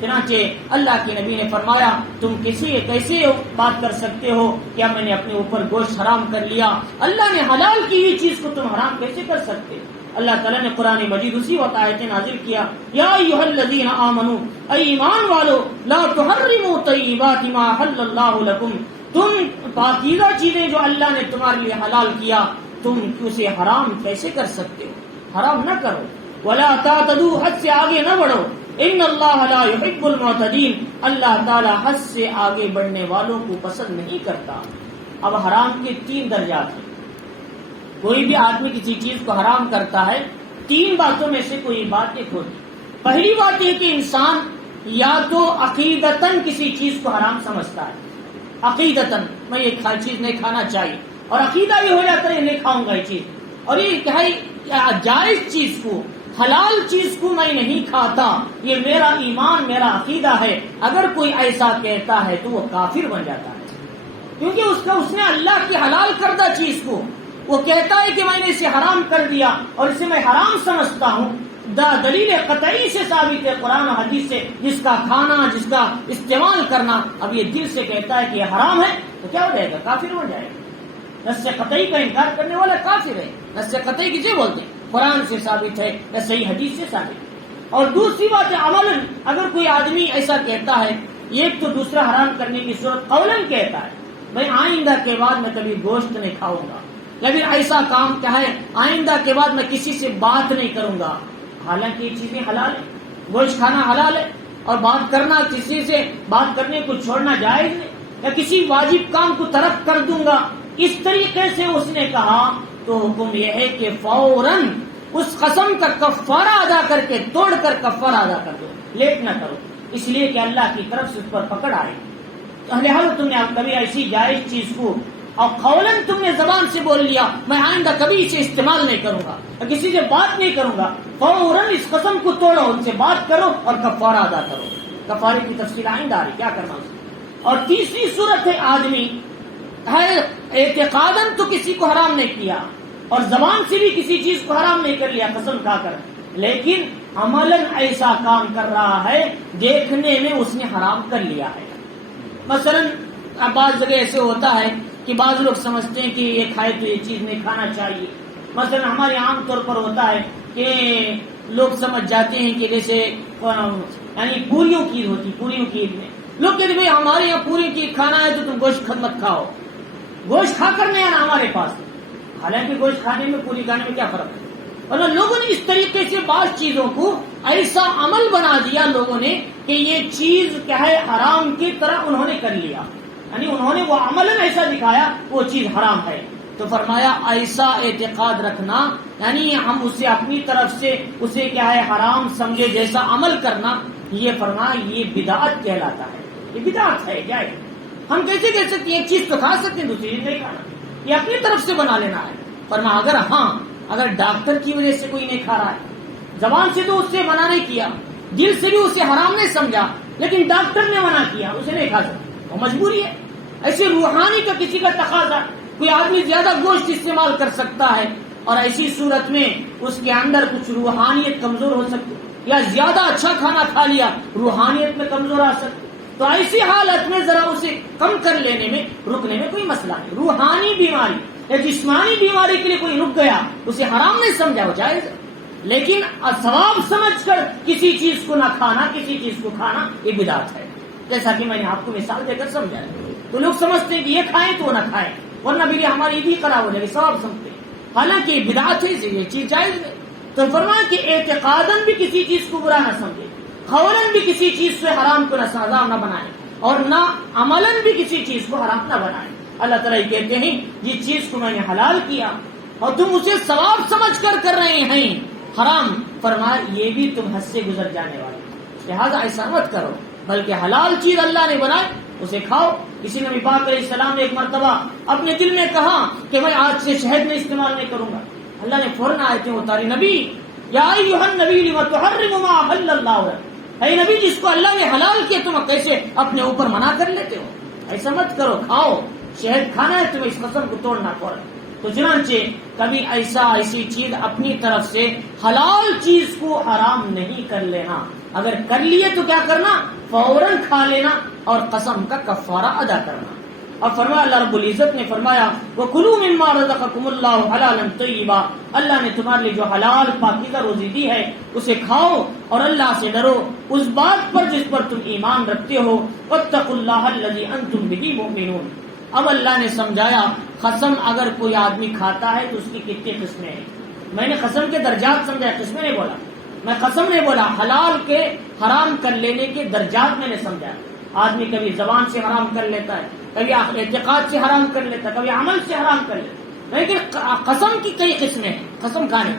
چنانچہ اللہ کے نبی نے فرمایا تم کیسے بات کر سکتے ہو کیا میں نے اپنے اوپر گوشت حرام کر لیا؟ اللہ نے حلال کی ہوئی چیز کو تم حرام کیسے کر سکتے؟ اللہ تعالیٰ نے قرآن مجید اسی وقت آیتیں نازل کیا، یا ایھا الذین آمنوا، اے ایمان والو، لا تحرموا طیبات ما احل اللہ لکم، تم پاکیزہ چیزیں جو اللہ نے تمہارے لیے حلال کیا تم اسے حرام کیسے کر سکتے ہو؟ حرام نہ کرو، ولا تعتدوا، حد سے آگے نہ بڑھو، ان اللہ لا يحب المعتدین، اللہ تعالیٰ حد سے آگے بڑھنے والوں کو پسند نہیں کرتا۔ اب حرام کے 3 درجات ہیں، کوئی بھی آدمی کسی چیز کو حرام کرتا ہے 3 باتوں میں سے کوئی بات ایک ہوتی۔ پہلی بات یہ کہ انسان یا تو عقیدتاً کسی چیز کو حرام سمجھتا ہے، عقیدتاً میں یہ چیز نہیں کھانا چاہیے، اور عقیدہ بھی ہو جاتا ہے نہیں کھاؤں گا یہ چیز، اور یہ کہ جائز چیز کو، حلال چیز کو میں نہیں کھاتا، یہ میرا ایمان، میرا عقیدہ ہے. اگر کوئی ایسا کہتا ہے تو وہ کافر بن جاتا ہے، کیونکہ اس نے اللہ کی حلال کردہ چیز کو وہ کہتا ہے کہ میں نے اسے حرام کر دیا اور اسے میں حرام سمجھتا ہوں. دلیل قطعی سے ثابت ہے قرآن و حدیث سے، جس کا کھانا، جس کا استعمال کرنا اب یہ دل سے کہتا ہے کہ یہ حرام ہے تو کیا ہو جائے گا؟ کافر ہو جائے گا. نص قطعی کا انکار کرنے والا کافر ہے. نص قطعی کسے بولتے ہیں؟ قرآن سے ثابت ہے یا صحیح حدیث سے ثابت ہے. اور دوسری بات ہے عملاً، اگر کوئی آدمی ایسا کہتا ہے، ایک تو دوسرا حرام کرنے کی صورت قولاً کہتا ہے میں آئندہ کے بعد میں کبھی گوشت نہیں کھاؤں گا، یا پھر ایسا کام کیا ہے آئندہ کے بعد میں کسی سے بات نہیں کروں گا. حالانکہ یہ چیزیں حلال ہے، گوشت کھانا حلال ہے، اور بات کرنا، کسی سے بات کرنے کو چھوڑنا جائز نہیں، یا کسی واجب کام کو ترک کر دوں گا، اس طریقے سے اس نے کہا تو حکم یہ ہے کہ فوراً اس قسم کا کفارہ ادا کر کے توڑ کر کفارہ ادا کر دو، لیٹ نہ کرو، اس لیے کہ اللہ کی طرف سے اس پر پکڑ آئے. لہٰذا تم نے کبھی ایسی جائز چیز کو اور قولاً تم نے زبان سے بول لیا میں آئندہ کبھی اسے استعمال نہیں کروں گا، کسی سے بات نہیں کروں گا، فوراً اس قسم کو توڑو، ان سے بات کرو اور کفارہ ادا کرو. کفارے کی تفصیل آئندہ آ رہی، کیا کرنا اسے. اور تیسری صورت ہے آدمی ہے اعتقاداً تو کسی کو حرام نہیں کیا اور زبان سے بھی کسی چیز کو حرام نہیں کر لیا قسم کھا کر، لیکن عملاً ایسا کام کر رہا ہے دیکھنے میں اس نے حرام کر لیا ہے. مثلاً بعض جگہ ایسے ہوتا ہے کہ بعض لوگ سمجھتے ہیں کہ یہ کھائے تو یہ چیز نہیں کھانا چاہیے. مثلا ہمارے عام طور پر ہوتا ہے کہ لوگ سمجھ جاتے ہیں کہ جیسے یعنی پوریوں کی عید ہوتی، پوریوں کی عید میں لوگ کہتے ہیں بھائی ہمارے یہاں پوری کی عید کھانا ہے تو تم گوشت مت کھاؤ، گوشت کھا کر نہیں آنا ہمارے پاس. حالانکہ گوشت کھانے میں پوری کھانے میں کیا فرق ہے؟ اور لوگوں نے اس طریقے سے بعض چیزوں کو ایسا عمل بنا دیا لوگوں نے کہ یہ چیز کیا ہے حرام کی طرح انہوں نے کر لیا، یعنی انہوں نے وہ عملاً ایسا دکھایا وہ چیز حرام ہے. تو فرمایا ایسا اعتقاد رکھنا یعنی ہم اسے اپنی طرف سے اسے کیا ہے حرام سمجھے جیسا عمل کرنا، یہ فرمایا یہ بدعت کہلاتا ہے. یہ بدعت ہے جائے. ہم کیسے کہہ سکتے ہیں ایک چیز تو کھا سکتے ہیں دوسری چیز نہیں کھانا، یہ اپنی طرف سے بنا لینا ہے. فرمایا اگر ڈاکٹر کی وجہ سے کوئی نہیں کھا رہا ہے، زبان سے تو اس سے منع نہیں کیا، دل سے بھی اسے حرام نہیں سمجھا، لیکن ڈاکٹر نے منع کیا اسے نہیں کھا سکتا، وہ مجبوری ہے. ایسے روحانی کا کسی کا تقاضا، کوئی آدمی زیادہ گوشت استعمال کر سکتا ہے اور ایسی صورت میں اس کے اندر کچھ روحانیت کمزور ہو سکتی، یا زیادہ اچھا کھانا کھا لیا روحانیت میں کمزور آ سکتی. تو ایسی حالت میں ذرا اسے کم کر لینے میں رکنے میں کوئی مسئلہ نہیں. روحانی بیماری یا جسمانی بیماری کے لیے کوئی رک گیا اسے حرام نہیں سمجھا، وہ جائز ہے. لیکن ثواب سمجھ کر کسی چیز کو نہ کھانا، کسی چیز کو کھانا یہ بدعت ہے. جیسا کہ میں نے آپ کو مثال دے کر سمجھایا. تو لوگ سمجھتے ہیں کہ یہ کھائیں تو وہ نہ کھائیں ورنہ بھی ہماری عید ہی خراب ہو جائے گی، ثواب سمجھتے ہیں. حالانکہ یہ بدعت ہے، یہ چیز جائز ہے. تو فرمایا کہ اعتقاداً بھی کسی چیز کو برا نہ سمجھے، قولاً بھی کسی چیز سے حرام کو نہ بنائے، اور نہ عملاً بھی کسی چیز کو حرام نہ بنائے. اللہ تعالیٰ کہتے ہیں جس چیز کو میں نے حلال کیا اور تم اسے ثواب سمجھ کر رہے ہیں حرام، فرمایا یہ بھی تم حد سے گزر جانے والے، لہذا ایسا مت کرو، بلکہ حلال چیز اللہ نے بنائے اسے کھاؤ. کسی نبی پاک علیہ السلام نے ایک مرتبہ اپنے دل میں کہا کہ میں آج سے شہد میں استعمال نہیں کروں گا. اللہ نے فوراً آیتیں اتاری، نبی یا ایھا النبی لم تحرم ما احل اللہ لک، اے نبی جس کو اللہ نے حلال کیا تم کیسے اپنے اوپر منع کر لیتے ہو؟ ایسا مت کرو، کھاؤ، شہد کھانا ہے تمہیں، اس قسم کو توڑنا فوراً. تو چنانچہ کبھی ایسی چیز اپنی طرف سے حلال چیز کو حرام نہیں کر لینا، اگر کر لیے تو کیا کرنا؟ فوراً کھا لینا اور قسم کا کفارہ ادا کرنا. اور فرمایا اللہ رب العزت نے فرمایا وَكُلُوا مِمَّا رَزَقَكُمُ اللَّهُ حَلَالًا طَيِّبًا، اللہ نے تمہارے لیے جو حلال پاکیزہ روزی دی ہے اسے کھاؤ اور اللہ سے ڈرو اس بات پر جس پر تم ایمان رکھتے ہو. وَاتَّقُوا اللَّهَ الَّذِي أَنْتُمْ بِهِ مُؤْمِنُونَ. اب اللہ نے سمجھایا قسم اگر کوئی آدمی کھاتا ہے تو اس کی کتنی قسمیں ہیں. میں نے قسم کے درجات سمجھا، قسمیں نہیں بولا، میں قسم نہیں بولا، حلال کے حرام کر لینے کے درجات میں نے سمجھا. آدمی کبھی زبان سے حرام کر لیتا ہے، کبھی اعتقاد سے حرام کر لیتا ہے، کبھی عمل سے حرام کر لیتا ہے. لیکن قسم کی کئی قسمیں ہیں. قسم کھانے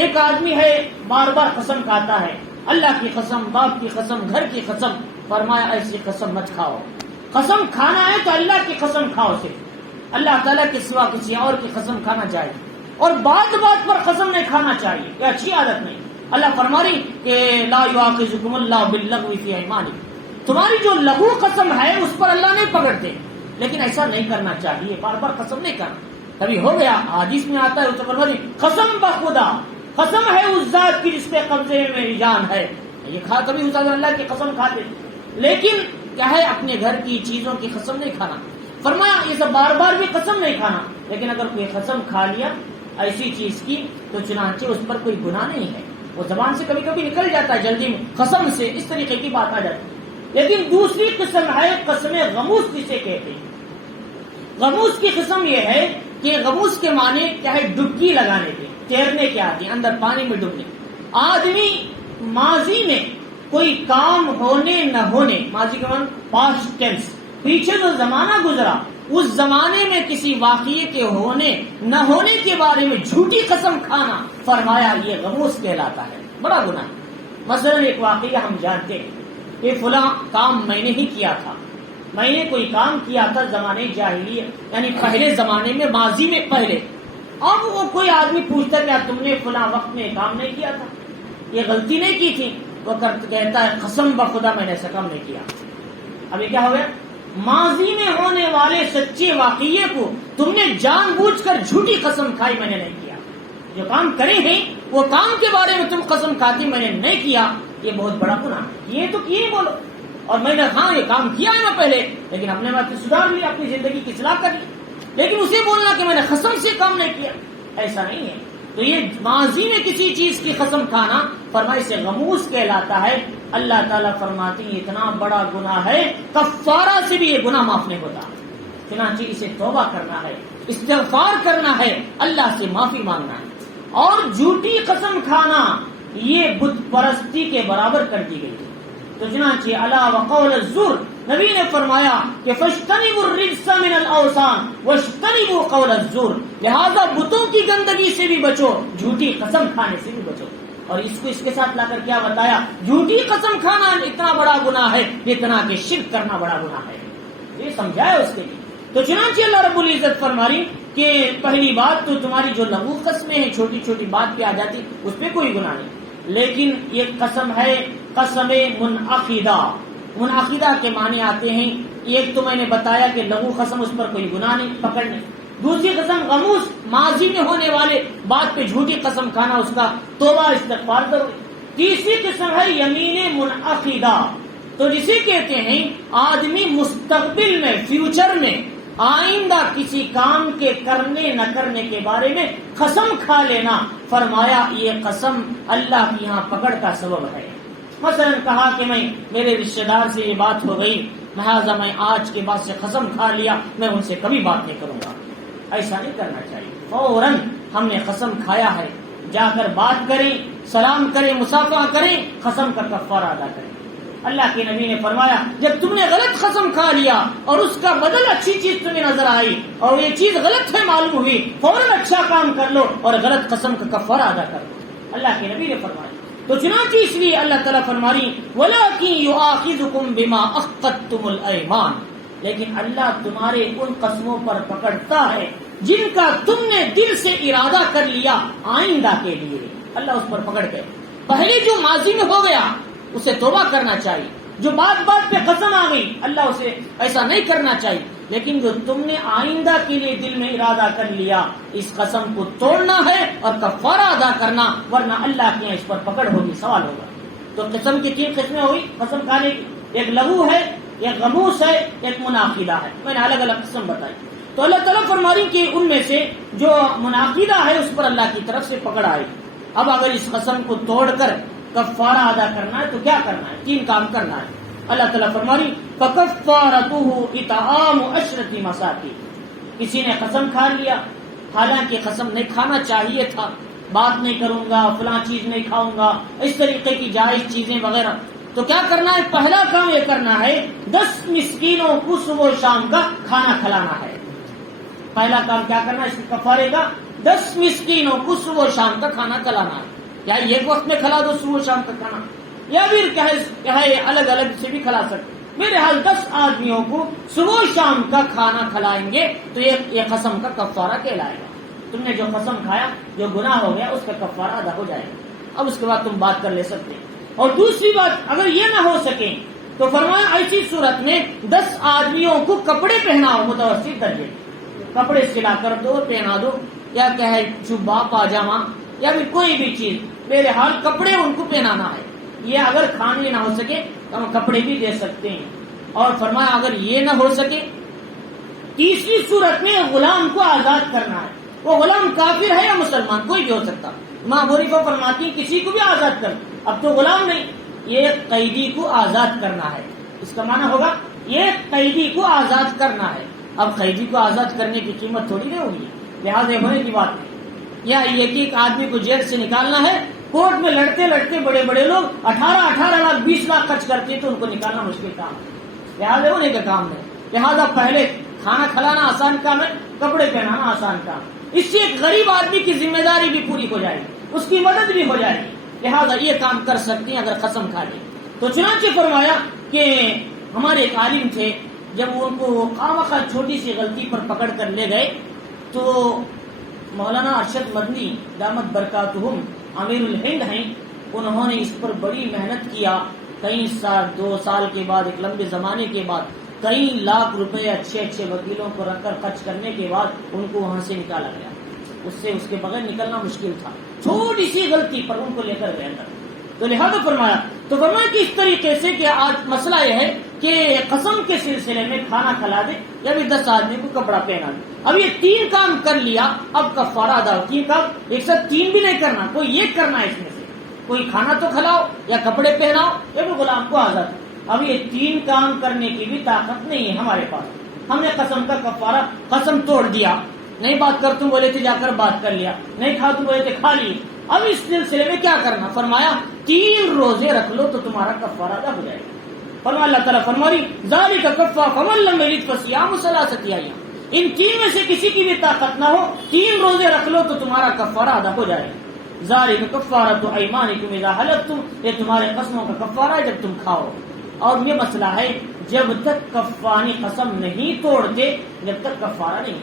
ایک آدمی ہے بار بار قسم کھاتا ہے، اللہ کی قسم، باپ کی قسم، گھر کی قسم. فرمایا ایسی قسم مت کھاؤ. قسم کھانا ہے تو اللہ کی قسم کھاؤ، صرف اللہ تعالیٰ کے سوا کسی اور کی قسم کھانا چاہیے، اور بات بات پر قسم نہیں کھانا چاہیے، یہ اچھی عادت نہیں۔ اللہ فرما رہی کہ لا یؤاخذکم اللہ باللغو فی ایمانکم، تمہاری جو لغو قسم ہے اس پر اللہ نہیں پکڑتے، لیکن ایسا نہیں کرنا چاہیے، بار بار قسم نہیں کرنا۔ کبھی ہو گیا، حدیث میں آتا ہے اس پر قسم بخدا، قسم ہے اس ذات کی جس کے قبضے میں جان ہے، یہ کبھی اس اللہ کی قسم کھاتے، لیکن کیا ہے اپنے گھر کی چیزوں کی قسم نہیں کھانا۔ فرمایا یہ سب بار بار بھی قسم نہیں کھانا، لیکن اگر کوئی قسم کھا لیا ایسی چیز کی تو چنانچہ اس پر کوئی گناہ نہیں ہے، وہ زبان سے کبھی کبھی نکل جاتا ہے جلدی میں قسم سے، اس طریقے کی بات آ جاتی ہے۔ لیکن دوسری قسم ہے قسم غموس جسے کہتے ہیں۔ غموس کی قسم یہ ہے کہ غموس کے معنی کیا ہے، ڈبکی لگانے کے، تیرنے کے آتی، اندر پانی میں ڈوبنے۔ آدمی ماضی میں کوئی کام ہونے نہ ہونے، ماضی کے معنی پاسٹ ٹینس، پیچھے جو زمانہ گزرا اس زمانے میں کسی واقعے کے ہونے نہ ہونے کے بارے میں جھوٹی قسم کھانا، فرمایا یہ غموس کہلاتا ہے، بڑا گناہ۔ مثلا ایک واقعہ ہم جانتے ہیں کہ فلاں کام میں نے ہی کیا تھا، میں نے کوئی کام کیا تھا زمانے جاہلیت، یعنی پہلے زمانے میں، ماضی میں پہلے۔ اب وہ کوئی آدمی پوچھتا کیا تم نے فلاں وقت میں کام نہیں کیا تھا، یہ غلطی نہیں کی تھی، وہ کہتا ہے قسم بخدا میں نے ایسا کام نہیں کیا۔ ابھی کیا ہو گیا، ماضی میں ہونے والے سچے واقعے کو تم نے جان بوجھ کر جھوٹی قسم کھائی، میں نے نہیں کیا۔ جو کام کرے ہیں وہ کام کے بارے میں تم قسم کھاتی میں نے نہیں کیا، یہ بہت بڑا گناہ ہے۔ یہ تو کیے بولو، اور میں نے ہاں یہ کام کیا ہے میں پہلے، لیکن اپنے بات سدھار لیا، اپنی زندگی کی اصلاح کر لی، لیکن اسے بولنا کہ میں نے قسم سے کام نہیں کیا، ایسا نہیں ہے۔ تو یہ ماضی میں کسی چیز کی قسم کھانا فرمائے سے غموس کہلاتا ہے۔ اللہ تعالیٰ فرماتی ہے اتنا بڑا گناہ ہے، کفارہ سے بھی یہ گناہ معاف نہیں ہوتا، چنانچہ اسے توبہ کرنا ہے، استغفار کرنا ہے، اللہ سے معافی مانگنا ہے۔ اور جھوٹی قسم کھانا یہ بت پرستی کے برابر کر دی گئی ہے۔ تو چنانچہ الا وقول الزور، نبی نے فرمایا کہ فاجتنبوا الرجس من الاوثان واجتنبوا قول الزور، لہذا بتوں کی گندگی سے بھی بچو، جھوٹی قسم کھانے سے بھی بچو۔ اور اس کو اس کے ساتھ لا کر کیا بتایا، جھوٹی قسم کھانا اتنا بڑا گناہ ہے اتنا کہ شرک کرنا بڑا گناہ ہے، یہ سمجھایا اس کے لیے۔ تو چنانچہ اللہ رب العزت فرما رہی کہ پہلی بات تو تمہاری جو لغو قسمیں ہیں چھوٹی چھوٹی بات پہ آ جاتی اس پہ کوئی گناہ نہیں، لیکن یہ قسم ہے قسم منعقدہ۔ منعقدہ کے معنی آتے ہیں، ایک تو میں نے بتایا کہ لغو قسم اس پر کوئی گناہ نہیں، پکڑنے۔ دوسری قسم غموس، ماضی میں ہونے والے بات پہ جھوٹی قسم کھانا، اس کا توبہ استغفار ضروری۔ تیسری قسم ہے یمین منعقدہ، تو جسے کہتے ہیں آدمی مستقبل میں، فیوچر میں، آئندہ کسی کام کے کرنے نہ کرنے کے بارے میں قسم کھا لینا، فرمایا یہ قسم اللہ کی یہاں پکڑ کا سبب ہے۔ مثلا کہا کہ میں میرے رشتہ دار سے یہ بات ہو گئی، لہٰذا میں آج کے بعد سے قسم کھا لیا میں ان سے کبھی بات نہیں کروں گا، ایسا نہیں کرنا چاہیے۔ فوراً ہم نے قسم کھایا ہے، جا کر بات کریں، سلام کریں، مصافحہ کریں، قسم کا کفارہ ادا کریں۔ اللہ کے نبی نے فرمایا جب تم نے غلط قسم کھا لیا اور اس کا بدل اچھی چیز تمہیں نظر آئی اور یہ چیز غلط ہے معلوم ہوئی، فوراً اچھا کام کر لو اور غلط قسم کا کفارہ ادا کر لو، اللہ کے نبی نے فرمایا۔ تو چنانچہ اس لیے اللہ تعالیٰ فرما رہی وَلَٰكِن يُؤَاخِذُكُم بِمَا عَقَّدتُّمُ الْأَيْمَانَ، لیکن اللہ تمہارے ان قسموں پر پکڑتا ہے جن کا تم نے دل سے ارادہ کر لیا آئندہ کے لیے، اللہ اس پر پکڑ گئے۔ پہلے جو ماضی میں ہو گیا اسے توبہ کرنا چاہیے، جو بات بات پہ قسم آ گئی اللہ اسے ایسا نہیں کرنا چاہیے، لیکن جو تم نے آئندہ کے لیے دل میں ارادہ کر لیا اس قسم کو توڑنا ہے اور کفارہ ادا کرنا، ورنہ اللہ کے یہاں اس پر پکڑ ہوگی، سوال ہوگا۔ تو قسم کی تین قسمیں ہوئی قسم کھانے کی، ایک لغو ہے، ایک غموس ہے، ایک منعقدہ ہے، میں نے الگ الگ قسم بتائی۔ تو اللہ تعالیٰ فرما رہی کہ ان میں سے جو منعقدہ ہے اس پر اللہ کی طرف سے پکڑ آئے۔ اب اگر اس قسم کو توڑ کر کفارہ ادا کرنا ہے تو کیا کرنا ہے؟ تین کام کرنا ہے۔ اللہ تعالیٰ فرما رہی فَكَفَّارَتُهُ إِطْعَامُ عَشْرَةِ مَسَاكِينَ، کسی نے قسم کھا لیا حالانکہ قسم نہیں کھانا چاہیے تھا، بات نہیں کروں گا، فلاں چیز نہیں کھاؤں گا، اس طریقے کی جائز چیزیں وغیرہ، تو کیا کرنا ہے؟ پہلا کام یہ کرنا ہے 10 مسکینوں کو صبح و شام کا کھانا کھلانا ہے۔ پہلا کام کیا کرنا ہے اس کفارے کا؟ 10 مسکینوں کو صبح و شام کا کھانا کھلانا ہے۔ یا ایک وقت میں کھلا دو صبح و شام کا کھانا، یا پھر کیا ہے الگ الگ سے بھی کھلا سکتے، بہرحال 10 آدمیوں کو صبح و شام کا کھانا کھلائیں گے تو یہ قسم کا کفارہ کہلائے گا. تم نے جو قسم کھایا، جو گناہ ہو گیا، اس کا کفارہ ادا ہو جائے گا. اب اس کے بعد تم بات کر لے سکتے. اور دوسری بات، اگر یہ نہ ہو سکے تو فرمایا ایسی صورت میں 10 آدمیوں کو کپڑے پہناؤ متوسط درجے، کپڑے سلا کر دو، پہنا دو، یا کہے جبہ پاجامہ یا پھر کوئی بھی چیز، بہرحال کپڑے ان کو پہنانا ہے. یہ اگر کھانے نہ ہو سکے تو ہم کپڑے بھی دے سکتے ہیں. اور فرمایا اگر یہ نہ ہو سکے، تیسری صورت میں غلام کو آزاد کرنا ہے. وہ غلام کافر ہے یا مسلمان، کوئی بھی ہو سکتا. امام ابو حنیفہ فرماتی ہیں کسی کو بھی آزاد کر، اب تو غلام نہیں، یہ قیدی کو آزاد کرنا ہے. اس کا معنی ہوگا یہ قیدی کو آزاد کرنا ہے. اب قیدی کو آزاد کرنے کی قیمت تھوڑی نہیں ہوگی، لہٰذا ہونے کی بات نہیں. یا یہ کہ ایک آدمی کو جیل سے نکالنا ہے، کورٹ میں لڑتے لڑتے بڑے بڑے لوگ 18 لاکھ 20 لاکھ خرچ کرتے ہیں تو ان کو نکالنا مشکل کام ہے، لہٰذا ہونے کا کام ہے. لہٰذا پہلے کھانا کھلانا آسان کام ہے، کپڑے پہنانا آسان کام. اس سے ایک غریب آدمی کی ذمہ داری بھی پوری ہو جائے گی، اس کی مدد بھی ہو جائے گی. لہٰذا یہ کام کر سکتے ہیں اگر قسم کھا لیں. تو چنانچہ فرمایا کہ ہمارے ایک عالم تھے، جب ان کو خواہ چھوٹی سی غلطی پر پکڑ کر لے گئے تو مولانا ارشد مدنی دامت برکاتہم امیر الہند ہیں، انہوں نے اس پر بڑی محنت کیا. کئی سال، 2 سال کے بعد، ایک لمبے زمانے کے بعد، کئی لاکھ روپے اچھے وکیلوں کو رکھ کر خرچ کرنے کے بعد ان کو وہاں سے نکالا گیا. اس کے بغیر نکلنا مشکل تھا، چھوٹی سی غلطی پر ان کو لے کر گیا تھا. تو لہٰذا فرمایا کہ اس طریقے سے کہ آج مسئلہ یہ ہے کہ قسم کے سلسلے میں کھانا کھلا دے یا پھر 10 آدمی کو کپڑا پہنا دے. اب یہ 3 کام کر لیا، اب کفارہ ادا. 3 کام ایک ساتھ 3 بھی نہیں کرنا، کوئی ایک کرنا ہے. اس میں سے کوئی کھانا تو کھلاؤ یا کپڑے پہناؤ یا پھر غلام کو آزاد. اب یہ 3 کام کرنے کی بھی طاقت نہیں ہے ہمارے پاس. ہم نے قسم کا کفارہ، قسم توڑ دیا، نہیں بات کر تم بولے تھے جا کر بات کر لیا، نہیں کھا تم بولے تھے کھا لیے. اب اس سلسلے میں کیا کرنا؟ فرمایا 3 روزے رکھ لو تو تمہارا کفارہ ادا ہو جائے گا. فرمایا اللہ تعالیٰ فرماری ذالک کفارہ فمن لم یجد فصیام 3 ایام. ان 3 میں سے کسی کی بھی طاقت نہ ہو، 3 روزے رکھ لو تو تمہارا کفارہ ادا ہو جائے گا. ذالک کفارۃ ایمانکم اذا حلفتم، یہ تمہارے قسموں کا کفارہ ہے جب تم کھاؤ. اور یہ مسئلہ ہے جب تک کفانی قسم نہیں توڑتے جب تک کفارہ نہیں.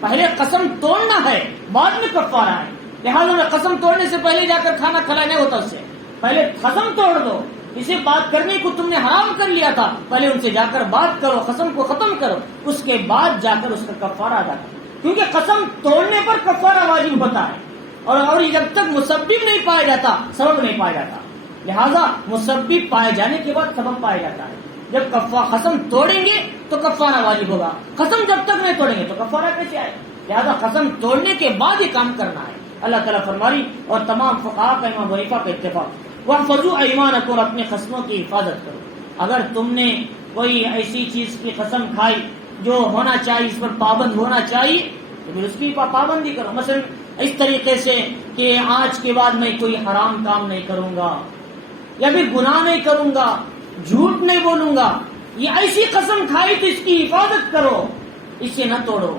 پہلے قسم توڑنا ہے بعد میں کفارہ ہے. لہٰذا میں قسم توڑنے سے پہلے جا کر کھانا کھلانا ہوتا، اس سے پہلے قسم توڑ دو. اسے بات کرنے کو تم نے حرام کر لیا تھا، پہلے ان سے جا کر بات کرو، قسم کو ختم کرو، اس کے بعد جا کر اس کا کفارہ ادا کرو. کیونکہ قسم توڑنے پر کفارہ واجب ہوتا ہے، اور جب تک مسبب نہیں پایا جاتا سبب نہیں پایا جاتا. لہٰذا مسبب پائے جانے کے بعد سبب پایا جاتا ہے. جب قسم توڑیں گے تو کفارہ واجب ہوگا، قسم جب تک نہیں توڑیں گے تو کفارہ کیسے آئے؟ لہٰذا قسم توڑنے کے بعد یہ کام کرنا ہے. اللہ تعالیٰ فرماری اور تمام فقہاء کا، امام ابو حنیفہ کا اتفاق، واحفظوا ایمانکم، اور اپنے قسموں کی حفاظت کرو. اگر تم نے کوئی ایسی چیز کی قسم کھائی جو ہونا چاہیے، اس پر پابند ہونا چاہیے، تو پھر اس کی پابندی کرو. مثلا اس طریقے سے کہ آج کے بعد میں کوئی حرام کام نہیں کروں گا، یا پھر گناہ نہیں کروں گا، جھوٹ نہیں بولوں گا. یہ ایسی قسم کھائی تو اس کی حفاظت کرو، اسے نہ توڑو.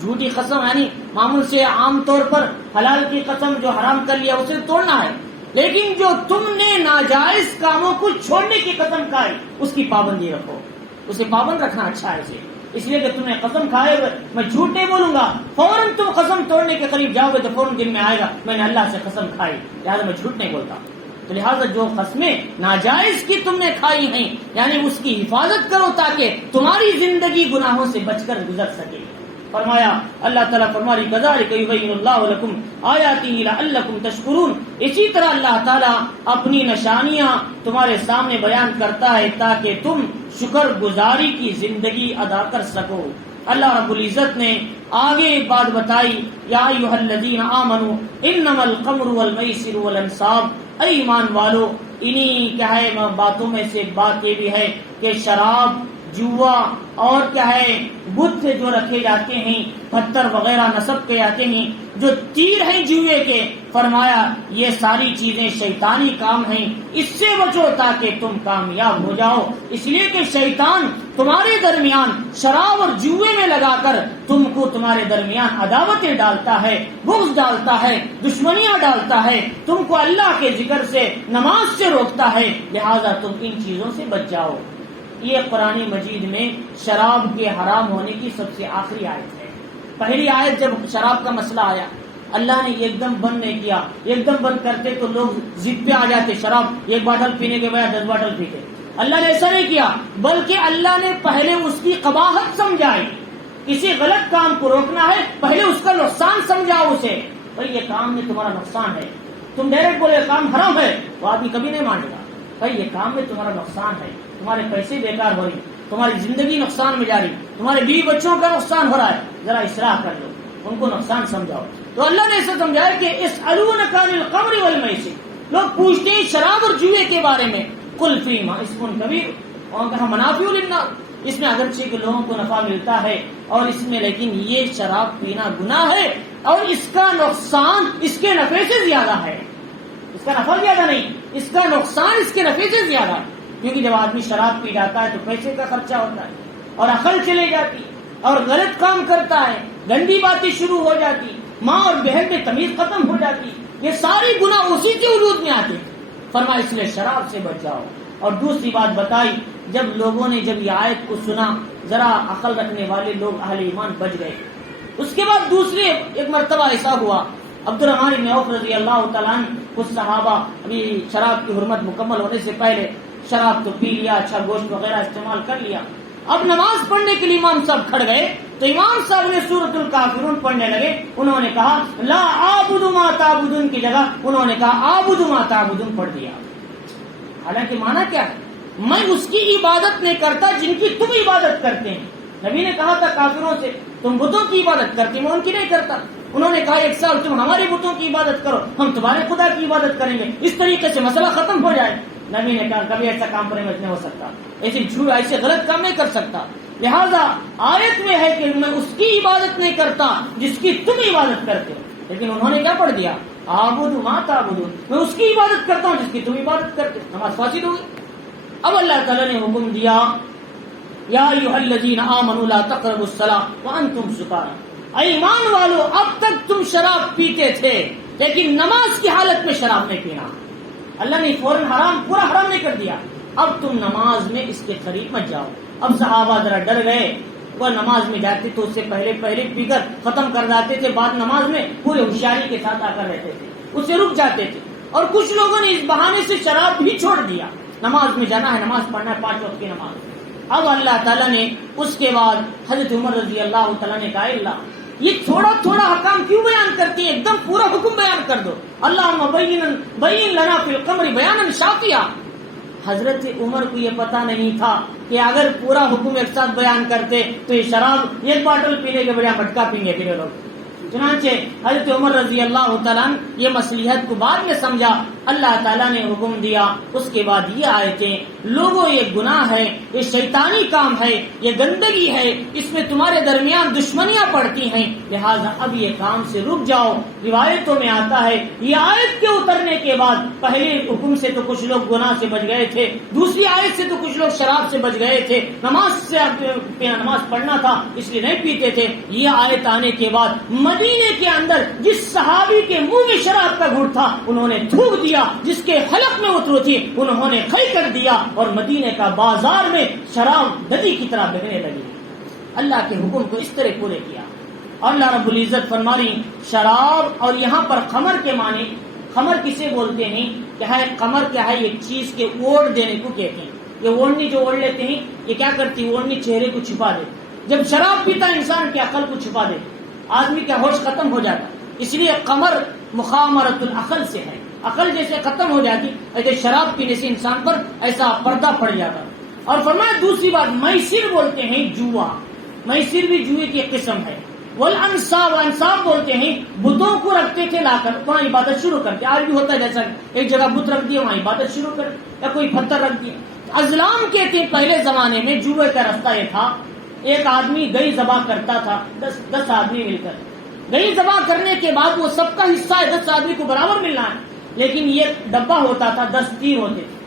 جھوٹی قسم یعنی معمول سے عام طور پر حلال کی قسم جو حرام کر لیا اسے توڑنا ہے، لیکن جو تم نے ناجائز کاموں کو چھوڑنے کی قسم کھائی اس کی پابندی رکھو. اسے پابند رکھنا اچھا ہے اسے، اس لیے کہ تم نے قسم کھائے میں جھوٹ نہیں بولوں گا، فوراً تم قسم توڑنے کے قریب جاؤ گے تو فوراً دل میں آئے گا میں نے اللہ سے قسم کھائی، لہٰذا میں جھوٹ نہیں بولتا. تو لہٰذا جو قسمیں ناجائز کی تم نے کھائی ہیں یعنی اس کی حفاظت کرو تاکہ تمہاری زندگی گناہوں سے بچ کر گزر سکے. فرمایا اللہ تعالیٰ فرماری کذالک یبین اللہ لکم آیاتہ لعلکم تشکرون. اسی طرح اللہ تعالیٰ اپنی نشانیاں تمہارے سامنے بیان کرتا ہے تاکہ تم شکر گزاری کی زندگی ادا کر سکو. اللہ رب العزت نے آگے ایک بات بتائی، یا ایھا الذین آمنوا انما الخمر والمیسر والانصاب. اے ایمان والو، انہی کیا ہے باتوں میں سے بات یہ بھی ہے کہ شراب، جوا اور کیا ہے بت جو رکھے جاتے ہیں، پتھر وغیرہ نصب کے جاتے ہیں، جو تیر ہیں جوئے کے، فرمایا یہ ساری چیزیں شیطانی کام ہیں، اس سے بچو تاکہ تم کامیاب ہو جاؤ. اس لیے کہ شیطان تمہارے درمیان شراب اور جوئے میں لگا کر تم کو تمہارے درمیان عداوتیں ڈالتا ہے، بغض ڈالتا ہے، دشمنیاں ڈالتا ہے، تم کو اللہ کے ذکر سے، نماز سے روکتا ہے. لہذا تم ان چیزوں سے بچ جاؤ. یہ قرآن مجید میں شراب کے حرام ہونے کی سب سے آخری آیت ہے. پہلی آیت جب شراب کا مسئلہ آیا اللہ نے ایک دم بند نہیں کیا. ایک دم بند کرتے تو لوگ ضد پہ آ جاتے, شراب ایک باٹل پینے کے بجائے 10 باٹل پیتے. اللہ نے ایسا نہیں کیا, بلکہ اللہ نے پہلے اس کی قباحت سمجھائی. کسی غلط کام کو روکنا ہے پہلے اس کا نقصان سمجھاؤ اسے. بھائی یہ کام میں تمہارا نقصان ہے, تم ڈائریکٹ بولے کام حرام ہے, وہ آدمی کبھی نہیں مانے گا. بھائی یہ کام میں تمہارا نقصان ہے, تمہارے پیسے بیکار ہو رہی, تمہاری زندگی نقصان میں جا رہی, تمہارے بیوی بچوں کا نقصان ہو رہا ہے, ذرا اصلاح کر لو, ان کو نقصان سمجھاؤ. تو اللہ نے ایسا سمجھایا کہ اسألونک عن الخمر والمیسر, لوگ پوچھتے ہیں شراب اور جوئے کے بارے میں, قل فیہما اسم کبیر, اور کہا منافع للناس, اس میں اگرچہ کہ لوگوں کو نفع ملتا ہے اور اس میں, لیکن یہ شراب پینا گناہ ہے اور اس کا نقصان اس کے نفع سے زیادہ ہے. اس کا نفع زیادہ نہیں, اس کا نقصان اس کے نفع سے زیادہ ہے. کیونکہ جب آدمی شراب پی جاتا ہے تو پیسے کا خرچہ ہوتا ہے اور عقل چلے جاتی اور غلط کام کرتا ہے, گندی باتیں شروع ہو جاتی, ماں اور بہن میں تمیز ختم ہو جاتی. یہ ساری گناہ اسی کے وجود میں آتے. فرمایا اس لیے شراب سے بچ جاؤ. اور دوسری بات بتائی, جب لوگوں نے جب یہ آیت کو سنا, ذرا عقل رکھنے والے لوگ اہل ایمان بچ گئے. اس کے بعد دوسرے ایک مرتبہ ایسا ہوا, عبد الرحمن بن عوف رضی اللہ تعالیٰ عنہ, کچھ صحابہ ابھی شراب کی حرمت مکمل ہونے سے پہلے شراب تو پی لیا, اچھا گوشت وغیرہ استعمال کر لیا. اب نماز پڑھنے کے لیے امام صاحب کھڑ گئے تو امام صاحب نے سورۃ الکافرون پڑھنے لگے. انہوں نے کہا لا اعبد ما تعبدون کی جگہ انہوں نے کہا اعبد ما تعبدون پڑھ دیا. حالانکہ معنی کیا ہے, میں اس کی عبادت نہیں کرتا جن کی تم عبادت کرتے ہیں. نبی نے کہا تھا کافروں سے تم بتوں کی عبادت کرتے, میں ان کی نہیں کرتا. انہوں نے کہا 1 سال تم ہمارے بتوں کی عبادت کرو, ہم تمہارے خدا کی عبادت کریں گے, اس طریقے سے مسئلہ ختم ہو جائے. نبی نے کہا کبھی ایسا کام پر نہیں ہو سکتا, ایسے غلط کام نہیں کر سکتا. لہذا آیت میں ہے کہ میں اس کی عبادت نہیں کرتا جس کی تم عبادت کرتے ہو. لیکن انہوں نے کیا پڑھ دیا, اعبد ما تعبدون, میں اس کی عبادت کرتا ہوں جس کی تم عبادت کرتے ہو. نماز فاسد ہوگی. اب اللہ تعالیٰ نے حکم دیا یا ایھا الذین آمنوا لا تقربوا الصلاۃ وانتم سکارى, اے ایمان والو اب تک تم شراب پیتے تھے لیکن نماز کی حالت میں شراب نہیں پینا. اللہ نے فوراً پورا حرام نہیں کر دیا, اب تم نماز میں اس کے قریب مت جاؤ. اب صحابہ ذرا ڈر گئے, وہ نماز میں جاتے تو اس سے پہلے پی کر ختم کر جاتے تھے, بعد نماز میں پورے ہوشیاری کے ساتھ آ کر رہتے تھے, اس سے رک جاتے تھے. اور کچھ لوگوں نے اس بہانے سے شراب بھی چھوڑ دیا, نماز میں جانا ہے, نماز پڑھنا ہے 5 وقت کی نماز. اب اللہ تعالیٰ نے اس کے بعد حضرت عمر رضی اللہ تعالیٰ نے کہا اللہ یہ تھوڑا تھوڑا حکام کیوں بیان کرتی ہے, ایک دم پورا حکم بیان کر دو. اللہم بین لنا فی القمر بیانا شافیا. حضرت عمر کو یہ پتا نہیں تھا کہ اگر پورا حکم ایک ساتھ بیان کرتے تو یہ شراب 1 باٹل پینے کے بجائے مٹکا پیں گے پھر لوگ. چنانچہ حضرت عمر رضی اللہ تعالیٰ یہ مصلحت کو بعد میں سمجھا, اللہ تعالیٰ نے حکم دیا. اس کے بعد یہ آیتیں, لوگوں یہ گناہ ہے, یہ شیطانی کام ہے, یہ گندگی ہے, اس میں تمہارے درمیان دشمنیاں پڑتی ہیں, لہذا اب یہ کام سے رک جاؤ. روایتوں میں آتا ہے یہ آیت کے اترنے کے بعد پہلے حکم سے تو کچھ لوگ گناہ سے بچ گئے تھے, دوسری آیت سے تو کچھ لوگ شراب سے بچ گئے تھے, نماز پڑھنا تھا اس لیے نہیں پیتے تھے. یہ آیت آنے کے بعد مدینے کے اندر جس صحابی کے منہ میں شراب کا گھونٹ تھا انہوں نے تھوک دیا, جس کے حلق میں اترو تھی انہوں نے کھئی کر دیا, اور مدینے کا بازار میں شراب ندی کی طرح بہنے لگی. اللہ کے حکم کو اس طرح پورے کیا. اللہ رب العزت فرما رہی شراب, اور یہاں پر خمر کے معنی, خمر کسے بولتے ہیں, کیا ہے خمر, کیا ہے ایک چیز کے اوڑھ دینے کو کہتے ہیں. یہ اوڑھنی جو اوڑھ لیتے ہیں یہ کیا کرتی, اوڑھنی چہرے کو چھپا دے. جب شراب پیتا انسان کی عقل کو چھپا دے, آدمی کا ہوش ختم ہو جاتا. اس لیے قمر مخامرۃ العقل سے ہے, عقل جیسے ختم ہو جاتی ایسے شراب پینے سے انسان پر ایسا پردہ پڑ جاتا. اور فرمایا دوسری بات, میسر بولتے ہیں جوا, میسر بھی جوئے کی ایک قسم ہے. والانصاب, انصاب بولتے ہیں بتوں کو رکھتے تھے لا کر وہاں عبادت شروع کرتے. آج بھی ہوتا ہے جیسا ایک جگہ بت رکھ دیا وہاں عبادت شروع کر, یا کوئی پتھر رکھ دیا. ازلام کہتے ہیں پہلے زمانے میں جوئے کا رستہ یہ تھا, ایک آدمی گئی ذبح کرتا تھا, 10 آدمی مل کر گئی ذبح کرنے کے بعد وہ سب کا حصہ ہے, 10 آدمی کو برابر ملنا ہے. لیکن یہ ڈبہ ہوتا تھا, 10 تیر ہوتے تھے,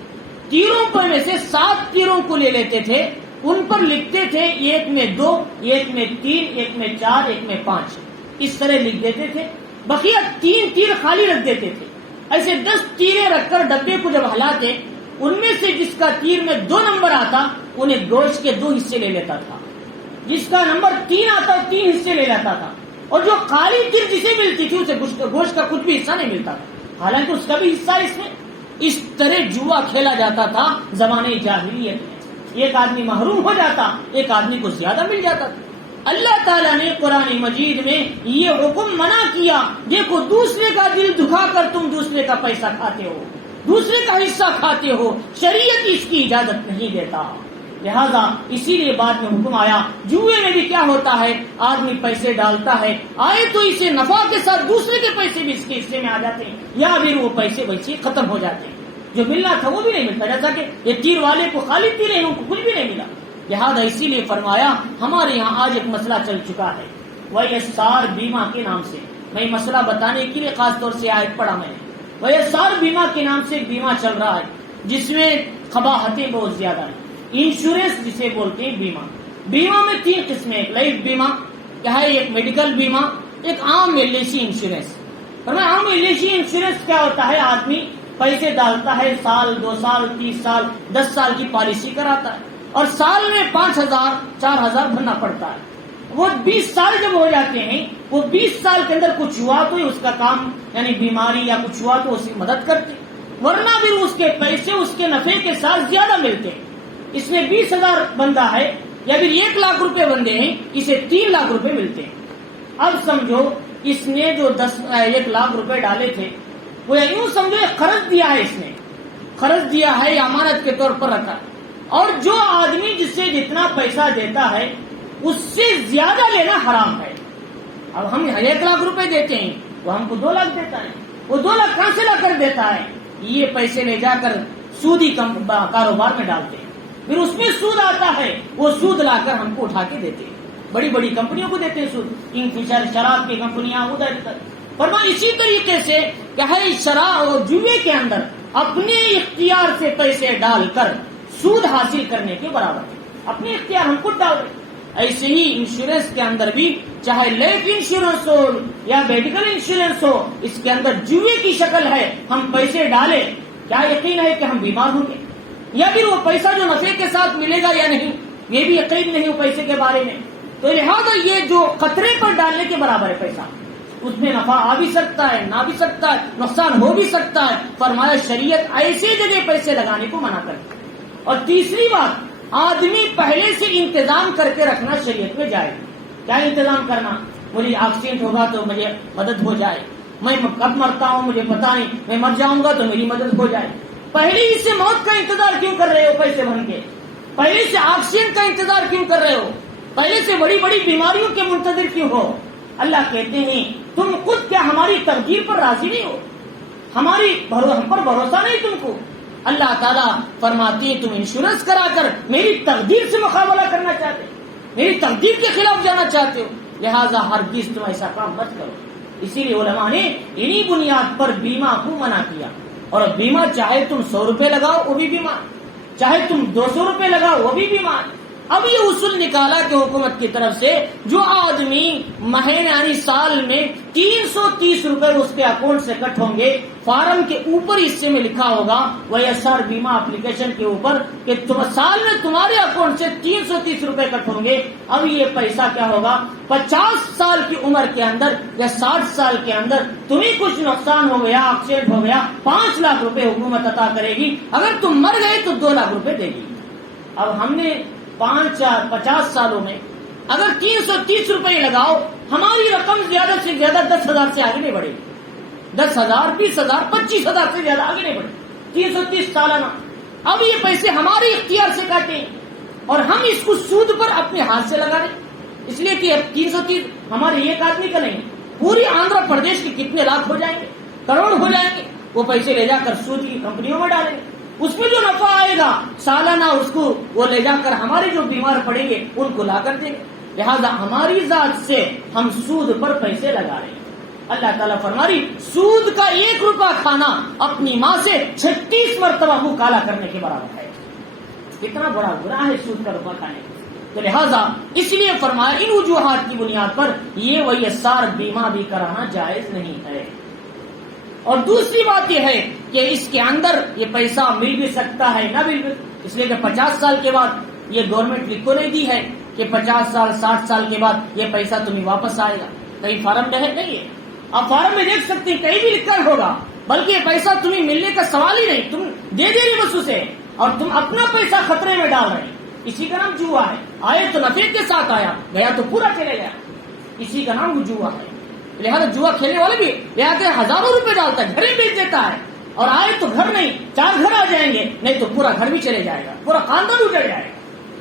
تیروں پر میں سے 7 تیروں کو لے لیتے تھے, ان پر لکھتے تھے 1 میں 2, 1 میں 3, 1 میں 4, 1 میں 5, اس طرح لکھ دیتے تھے. بقیہ 3 تیر خالی رکھ دیتے تھے. ایسے 10 تیریں رکھ کر ڈبے کو جب ہلاتے ان میں سے جس کا تیر میں 2 نمبر آتا انہیں گوشت کے 2 حصے لے لیتا تھا، جس کا نمبر 3 آتا 3 حصے لے لیتا تھا، اور جو خالی تیر جسے ملتی تھی اسے گوشت کا کچھ بھی حصہ نہیں ملتا تھا، حالانکہ اس کا بھی حصہ اس میں۔ اس طرح جوا کھیلا جاتا تھا زمانے جاہلیت میں، ایک آدمی محروم ہو جاتا، ایک آدمی کو زیادہ مل جاتا تھا۔ اللہ تعالیٰ نے قرآن مجید میں یہ حکم منع کیا، دیکھو دوسرے کا دل دکھا کر تم دوسرے کا پیسہ کھاتے ہو، دوسرے کا حصہ کھاتے ہو، شریعت اس کی اجازت نہیں دیتا۔ لہذا اسی لیے بعد میں حکم آیا، جوئے میں بھی کیا ہوتا ہے، آدمی پیسے ڈالتا ہے، آئے تو اسے نفع کے ساتھ دوسرے کے پیسے بھی اس کے حصے میں آ جاتے ہیں، یا پھر وہ پیسے ویسے ختم ہو جاتے ہیں، جو ملنا تھا وہ بھی نہیں ملتا، جیسا کہ یہ تیر والے کو خالی تیر ہے، ان کو کچھ بھی نہیں ملا۔ لہذا اسی لیے فرمایا، ہمارے یہاں آج ایک مسئلہ چل چکا ہے ویسار بیمہ کے نام سے، میں مسئلہ بتانے کے لیے خاص طور سے آیت پڑھا میں نے، ویسار بیمہ کے نام سے ایک بیمہ چل رہا ہے جس میں قباحتیں بہت زیادہ ہیں۔ انشورنس جسے بولتے ہیں بیمہ، بیمہ میں 3 قسمیں، ایک لائف بیمہ کیا ہے، ایک میڈیکل بیمہ، ایک عام ایلآئی انشورنس۔ عام ایلآئی انشورنس کیا ہوتا ہے، آدمی پیسے ڈالتا ہے، سال 2 سال 30 سال 10 سال کی پالیسی کراتا ہے، اور سال میں 5,000 4,000 بھرنا پڑتا ہے۔ وہ 20 سال جب ہو جاتے ہیں، وہ 20 سال کے اندر کچھ ہوا تو اس کا کام یعنی بیماری یا کچھ ہوا تو اس کی مدد کرتے، ورنہ بھی اس کے پیسے اس کے نفع کے ساتھ زیادہ ملتے ہیں۔ اس میں 20,000 بندہ ہے یا پھر 1 لاکھ روپے بندے ہیں، اسے 3 لاکھ روپے ملتے ہیں۔ اب سمجھو اس نے جو 1 لاکھ روپے ڈالے تھے وہ یوں سمجھو قرض دیا ہے، اس نے قرض دیا ہے یا امانت کے طور پر رکھا، اور جو آدمی جس سے جتنا پیسہ دیتا ہے اس سے زیادہ لینا حرام ہے۔ اب ہم 1 لاکھ روپے دیتے ہیں، وہ ہم کو 2 لاکھ دیتا ہے، وہ 2 لاکھ کہاں سے لا کر دیتا ہے، یہ پیسے لے جا کر سودی کاروبار میں ڈالتے ہیں، پھر اس میں سود آتا ہے، وہ سود لا کر ہم کو اٹھا کے دیتے ہیں، بڑی بڑی کمپنیوں کو دیتے ہیں سود، کنگ فشر شراب کی کمپنیاں ادھر ادھر۔ فرمایا اسی طریقے سے کہ ہے شراب اور جوئے کے اندر اپنے اختیار سے پیسے ڈال کر سود حاصل کرنے کے برابر ہے، اپنے اختیار ہم خود ڈال رہے ہیں۔ ایسے ہی انشورنس کے اندر بھی چاہے لائف انشورنس ہو یا میڈیکل انشورنس ہو، اس کے اندر جوئے کی شکل ہے، ہم پیسے ڈالیں، کیا یقین ہے کہ ہم بیمار ہوں گے، یا پھر وہ پیسہ جو نفع کے ساتھ ملے گا یا نہیں، یہ بھی یقین نہیں ہو پیسے کے بارے میں۔ تو لہٰذا یہ جو خطرے پر ڈالنے کے برابر ہے پیسہ، اس میں نفع آ بھی سکتا ہے، نہ بھی سکتا ہے، نقصان ہو بھی سکتا ہے۔ فرمایا شریعت ایسے جگہ پیسے لگانے کو منع کرتی۔ اور تیسری بات، آدمی پہلے سے انتظام کر کے رکھنا شریعت میں جائے۔ کیا انتظام کرنا، مجھے ایکسیڈنٹ ہوگا تو مجھے مدد ہو جائے، میں کب مرتا ہوں مجھے پتا نہیں، میں مر جاؤں گا تو میری مدد ہو جائے۔ پہلے ہی سے موت کا انتظار کیوں کر رہے ہو پیسے بن کے، پہلے سے ایکسیڈنٹ کا انتظار کیوں کر رہے ہو، پہلے سے بڑی بڑی بیماریوں کے منتظر کیوں ہو؟ اللہ کہتے ہیں تم خود کیا ہماری تقدیر پر راضی نہیں ہو، ہم پر بھروسہ نہیں تم کو؟ اللہ تعالیٰ فرماتے ہیں تم انشورنس کرا کر میری تقدیر سے مقابلہ کرنا چاہتے ہو، میری تقدیر کے خلاف جانا چاہتے ہو، لہذا ہرگز تم ایسا کام مت کرو۔ اسی لیے علماء نے انہی بنیاد پر بیمہ کو منع کیا۔ اور بیمہ چاہے تم 100 روپے لگاؤ وہ بھی بیمہ، چاہے تم 200 روپے لگاؤ وہ بھی بیمہ۔ اب یہ اصول نکالا کہ حکومت کی طرف سے جو آدمی مہینے یعنی سال میں 330 روپے اس کے اکاؤنٹ سے کٹ ہوں گے، فارم کے اوپر حصے میں لکھا ہوگا ویسار بیمہ اپلیکیشن کے اوپر کہ سال میں تمہارے اکاؤنٹ سے 330 روپے کٹ ہوں گے۔ اب یہ پیسہ کیا ہوگا، 50 سال کی عمر کے اندر یا 60 سال کے اندر تمہیں کچھ نقصان ہو گیا، ایکسیڈنٹ ہو گیا، 5 لاکھ روپے حکومت عطا کرے گی، اگر تم مر گئے تو 2 لاکھ روپے دے گی۔ اب ہم نے 50 سالوں میں اگر 330 روپے لگاؤ، ہماری رقم زیادہ سے زیادہ 10,000 سے آگے نہیں بڑھے گی، 10,000 20,000 25,000 سے زیادہ آگے نہیں بڑھے، 330 سالانہ۔ اب یہ پیسے ہمارے اختیار سے کاٹیں اور ہم اس کو سود پر اپنے ہاتھ سے لگا رہے، اس لیے کہ 330 ہمارے ایک آدمی کا نہیں، پوری آندھرا پردیش کے کتنے لاکھ ہو جائیں گے، کروڑ ہو جائیں گے، وہ پیسے لے جا کر سود کی کمپنیوں میں ڈالیں گے، اس میں جو نفع آئے گا سالانہ اس کو وہ لے جا کر ہمارے جو بیمار پڑیں گے ان کو لا کر دیں گے، لہذا ہماری ذات سے ہم سود پر پیسے لگا رہے ہیں۔ اللہ تعالیٰ فرما رہی سود کا 1 روپیہ کھانا اپنی ماں سے 36 مرتبہ منہ کالا کرنے کے برابر ہے۔ کتنا بڑا گناہ ہے سود کا روپیہ کھانے کا۔ تو لہذا اس لیے فرمایا ان وجوہات کی بنیاد پر یہ ویسار بیمہ بھی کرانا جائز نہیں ہے۔ اور دوسری بات یہ ہے کہ اس کے اندر یہ پیسہ مل بھی سکتا ہے نہ مل بھی، اس لیے کہ 50 سال کے بعد یہ گورنمنٹ لکھ کو نہیں دی ہے کہ 50 سال 60 سال کے بعد یہ پیسہ تمہیں واپس آئے گا. کہیں فارم ہے نہیں ہے، آپ فارم میں دیکھ سکتے ہیں کہیں بھی لکھا ہوگا، بلکہ یہ پیسہ تمہیں ملنے کا سوال ہی نہیں، تم دے رہے بس اسے، اور تم اپنا پیسہ خطرے میں ڈال رہے ہیں. اسی کا نام جوا ہے. آئے تو نفے کے ساتھ آیا، گیا تو پورا چلے گیا، اسی کا نام جوا ہے. لہٰذا جوا کھیلنے والے بھی لہٰذا ہزاروں روپے ڈالتا ہے، گھر ہی بیچ دیتا ہے، اور آئے تو گھر نہیں 4 گھر آ جائیں گے، نہیں تو پورا گھر بھی چلے جائے گا، پورا خاندان اجڑ جائے گا.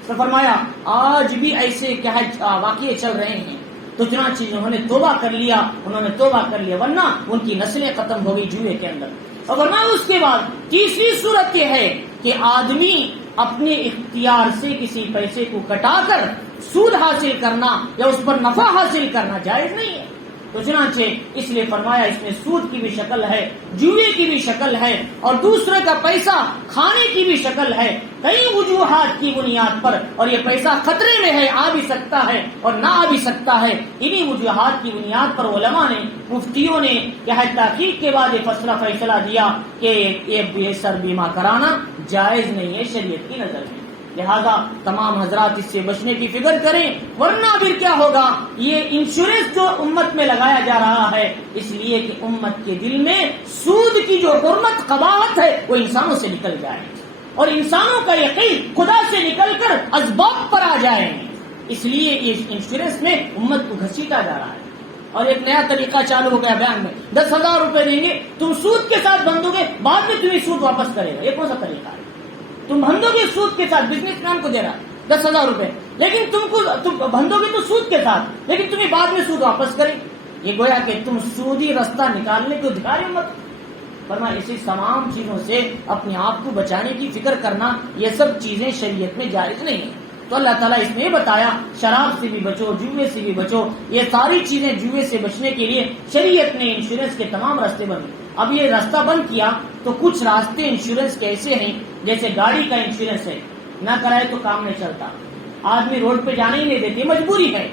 تو فرمایا آج بھی ایسے کیا ہے واقعے چل رہے ہیں. تو چنانچہ انہوں نے توبہ کر لیا، ورنہ ان کی نسلیں ختم ہو گئی جوئے کے اندر. اور ورنہ اس کے بعد تیسری صورت یہ ہے کہ آدمی اپنے اختیار سے کسی پیسے کو کٹا کر سود حاصل کرنا یا اس پر نفع حاصل کرنا جائز نہیں ہے. تو چنانچہ اس لیے فرمایا اس میں سود کی بھی شکل ہے، جوئے کی بھی شکل ہے، اور دوسرے کا پیسہ کھانے کی بھی شکل ہے، کئی وجوہات کی بنیاد پر. اور یہ پیسہ خطرے میں ہے، آ بھی سکتا ہے اور نہ آ بھی سکتا ہے. انہی وجوہات کی بنیاد پر علماء نے، مفتیوں نے کیا ہے تحقیق کے بعد یہ فیصلہ دیا کہ یہ سر بیمہ کرانا جائز نہیں ہے شریعت کی نظر میں. لہذا تمام حضرات اس سے بچنے کی فکر کریں، ورنہ پھر کیا ہوگا، یہ انشورنس جو امت میں لگایا جا رہا ہے اس لیے کہ امت کے دل میں سود کی جو حرمت قباحت ہے وہ انسانوں سے نکل جائے اور انسانوں کا یقین خدا سے نکل کر اسباب پر آ جائے. اس لیے یہ انشورنس میں امت کو گھسیٹا جا رہا ہے. اور ایک نیا طریقہ چالو ہو گیا بیان میں، 10,000 روپے دیں گے، تم سود کے ساتھ بندھو گے، بعد میں تمہیں سود واپس کرے گا. یہ کون سا طریقہ ہے؟ تم بندھو گے سود کے ساتھ، بزنس مین کو دے رہا 10,000 روپے، لیکن تم بندھو گے تو سود کے ساتھ، لیکن تمہیں بعد میں سود واپس کرے. یہ گویا کہ تم سودی رستہ نکالنے کو دکھا رہے مت. فرمایا اسی تمام چیزوں سے اپنے آپ کو بچانے کی فکر کرنا، یہ سب چیزیں شریعت میں جائز نہیں ہیں. تو اللہ تعالیٰ اس نے بتایا شراب سے بھی بچو، جوئے سے بھی بچو. یہ ساری چیزیں جوئے سے بچنے کے لیے شریعت نے انشورنس کے تمام راستے بند. اب یہ راستہ بند کیا تو کچھ راستے انشورنس کے ایسے ہیں، جیسے گاڑی کا انشورنس ہے، نہ کرائے تو کام نہیں چلتا، آدمی روڈ پہ جانے ہی نہیں دیتے، مجبوری ہے.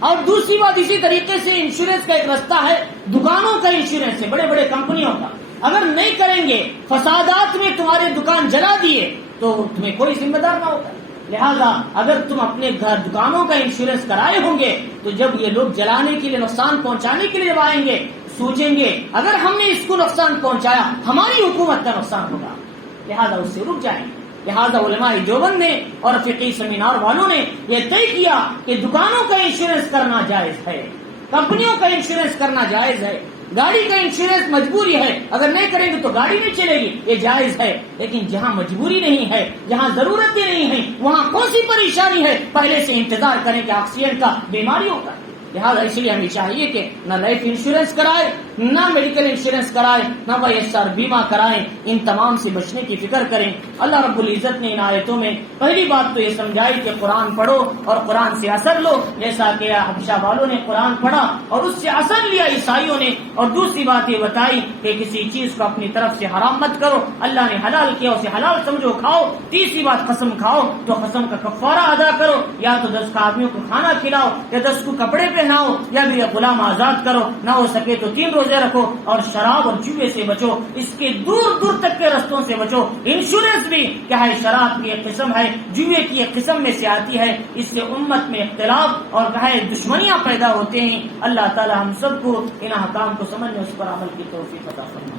اور دوسری بات اسی طریقے سے انشورنس کا ایک راستہ ہے دکانوں کا انشورنس ہے، بڑے بڑے کمپنیوں کا. اگر نہیں کریں گے، فسادات میں تمہارے دکان جلا دیے تو تمہیں کوئی ذمہ دار نہ ہوگا. لہذا اگر تم اپنے گھر دکانوں کا انشورنس کرائے ہوں گے تو جب یہ لوگ جلانے کے لیے، نقصان پہنچانے کے لیے آئیں گے، سوچیں گے اگر ہم نے اس کو نقصان پہنچایا ہماری حکومت کا نقصان ہوگا، لہذا اس سے رک جائیں. لہذا علماء دیوبند نے اور فقہی سیمینار والوں نے یہ طے کیا کہ دکانوں کا انشورنس کرنا جائز ہے، کمپنیوں کا انشورنس کرنا جائز ہے. گاڑی کا انشورنس مجبوری ہے، اگر نہیں کریں گے تو گاڑی نہیں چلے گی، یہ جائز ہے. لیکن جہاں مجبوری نہیں ہے، جہاں ضرورتیں نہیں ہیں، وہاں کون سی پریشانی ہے، پہلے سے انتظار کریں کہ ایکسیڈنٹ کا، بیماریوں کا. لہٰذا اس لیے ہمیں چاہیے کہ نہ لائف انشورنس کرائے، نہ میڈیکل انشورنس کرائے، نہ ویسار بیمہ کرائیں. ان تمام سے بچنے کی فکر کریں. اللہ رب العزت نے ان آیتوں میں پہلی بات تو یہ سمجھائی کہ قرآن پڑھو اور قرآن سے اثر لو، جیسا کہ حبشہ والوں نے قرآن پڑھا اور اس سے اثر لیا عیسائیوں نے. اور دوسری بات یہ بتائی کہ کسی چیز کو اپنی طرف سے حرام مت کرو، اللہ نے حلال کیا اسے حلال سمجھو، کھاؤ. تیسری بات قسم کھاؤ تو قسم کا کفارہ ادا کرو، یا تو 10 آدمیوں کو کھانا کھلاؤ، یا 10 کو کپڑے پہناؤ، یا بھی غلام آزاد کرو، نہ ہو سکے تو 3 روزے رکھو. اور شراب اور جوئے سے بچو، اس کے دور دور تک کے رستوں سے بچو. انشورنس بھی کیا ہے، شراب کی ایک قسم ہے، جوئے کی ایک قسم میں سے آتی ہے. اس سے امت میں اختلاف اور کیا ہے دشمنیاں پیدا ہوتے ہیں. اللہ تعالی ہم سب کو ان احکام کو سمجھنے اس پر عمل کی توفیق عطا فرمائے.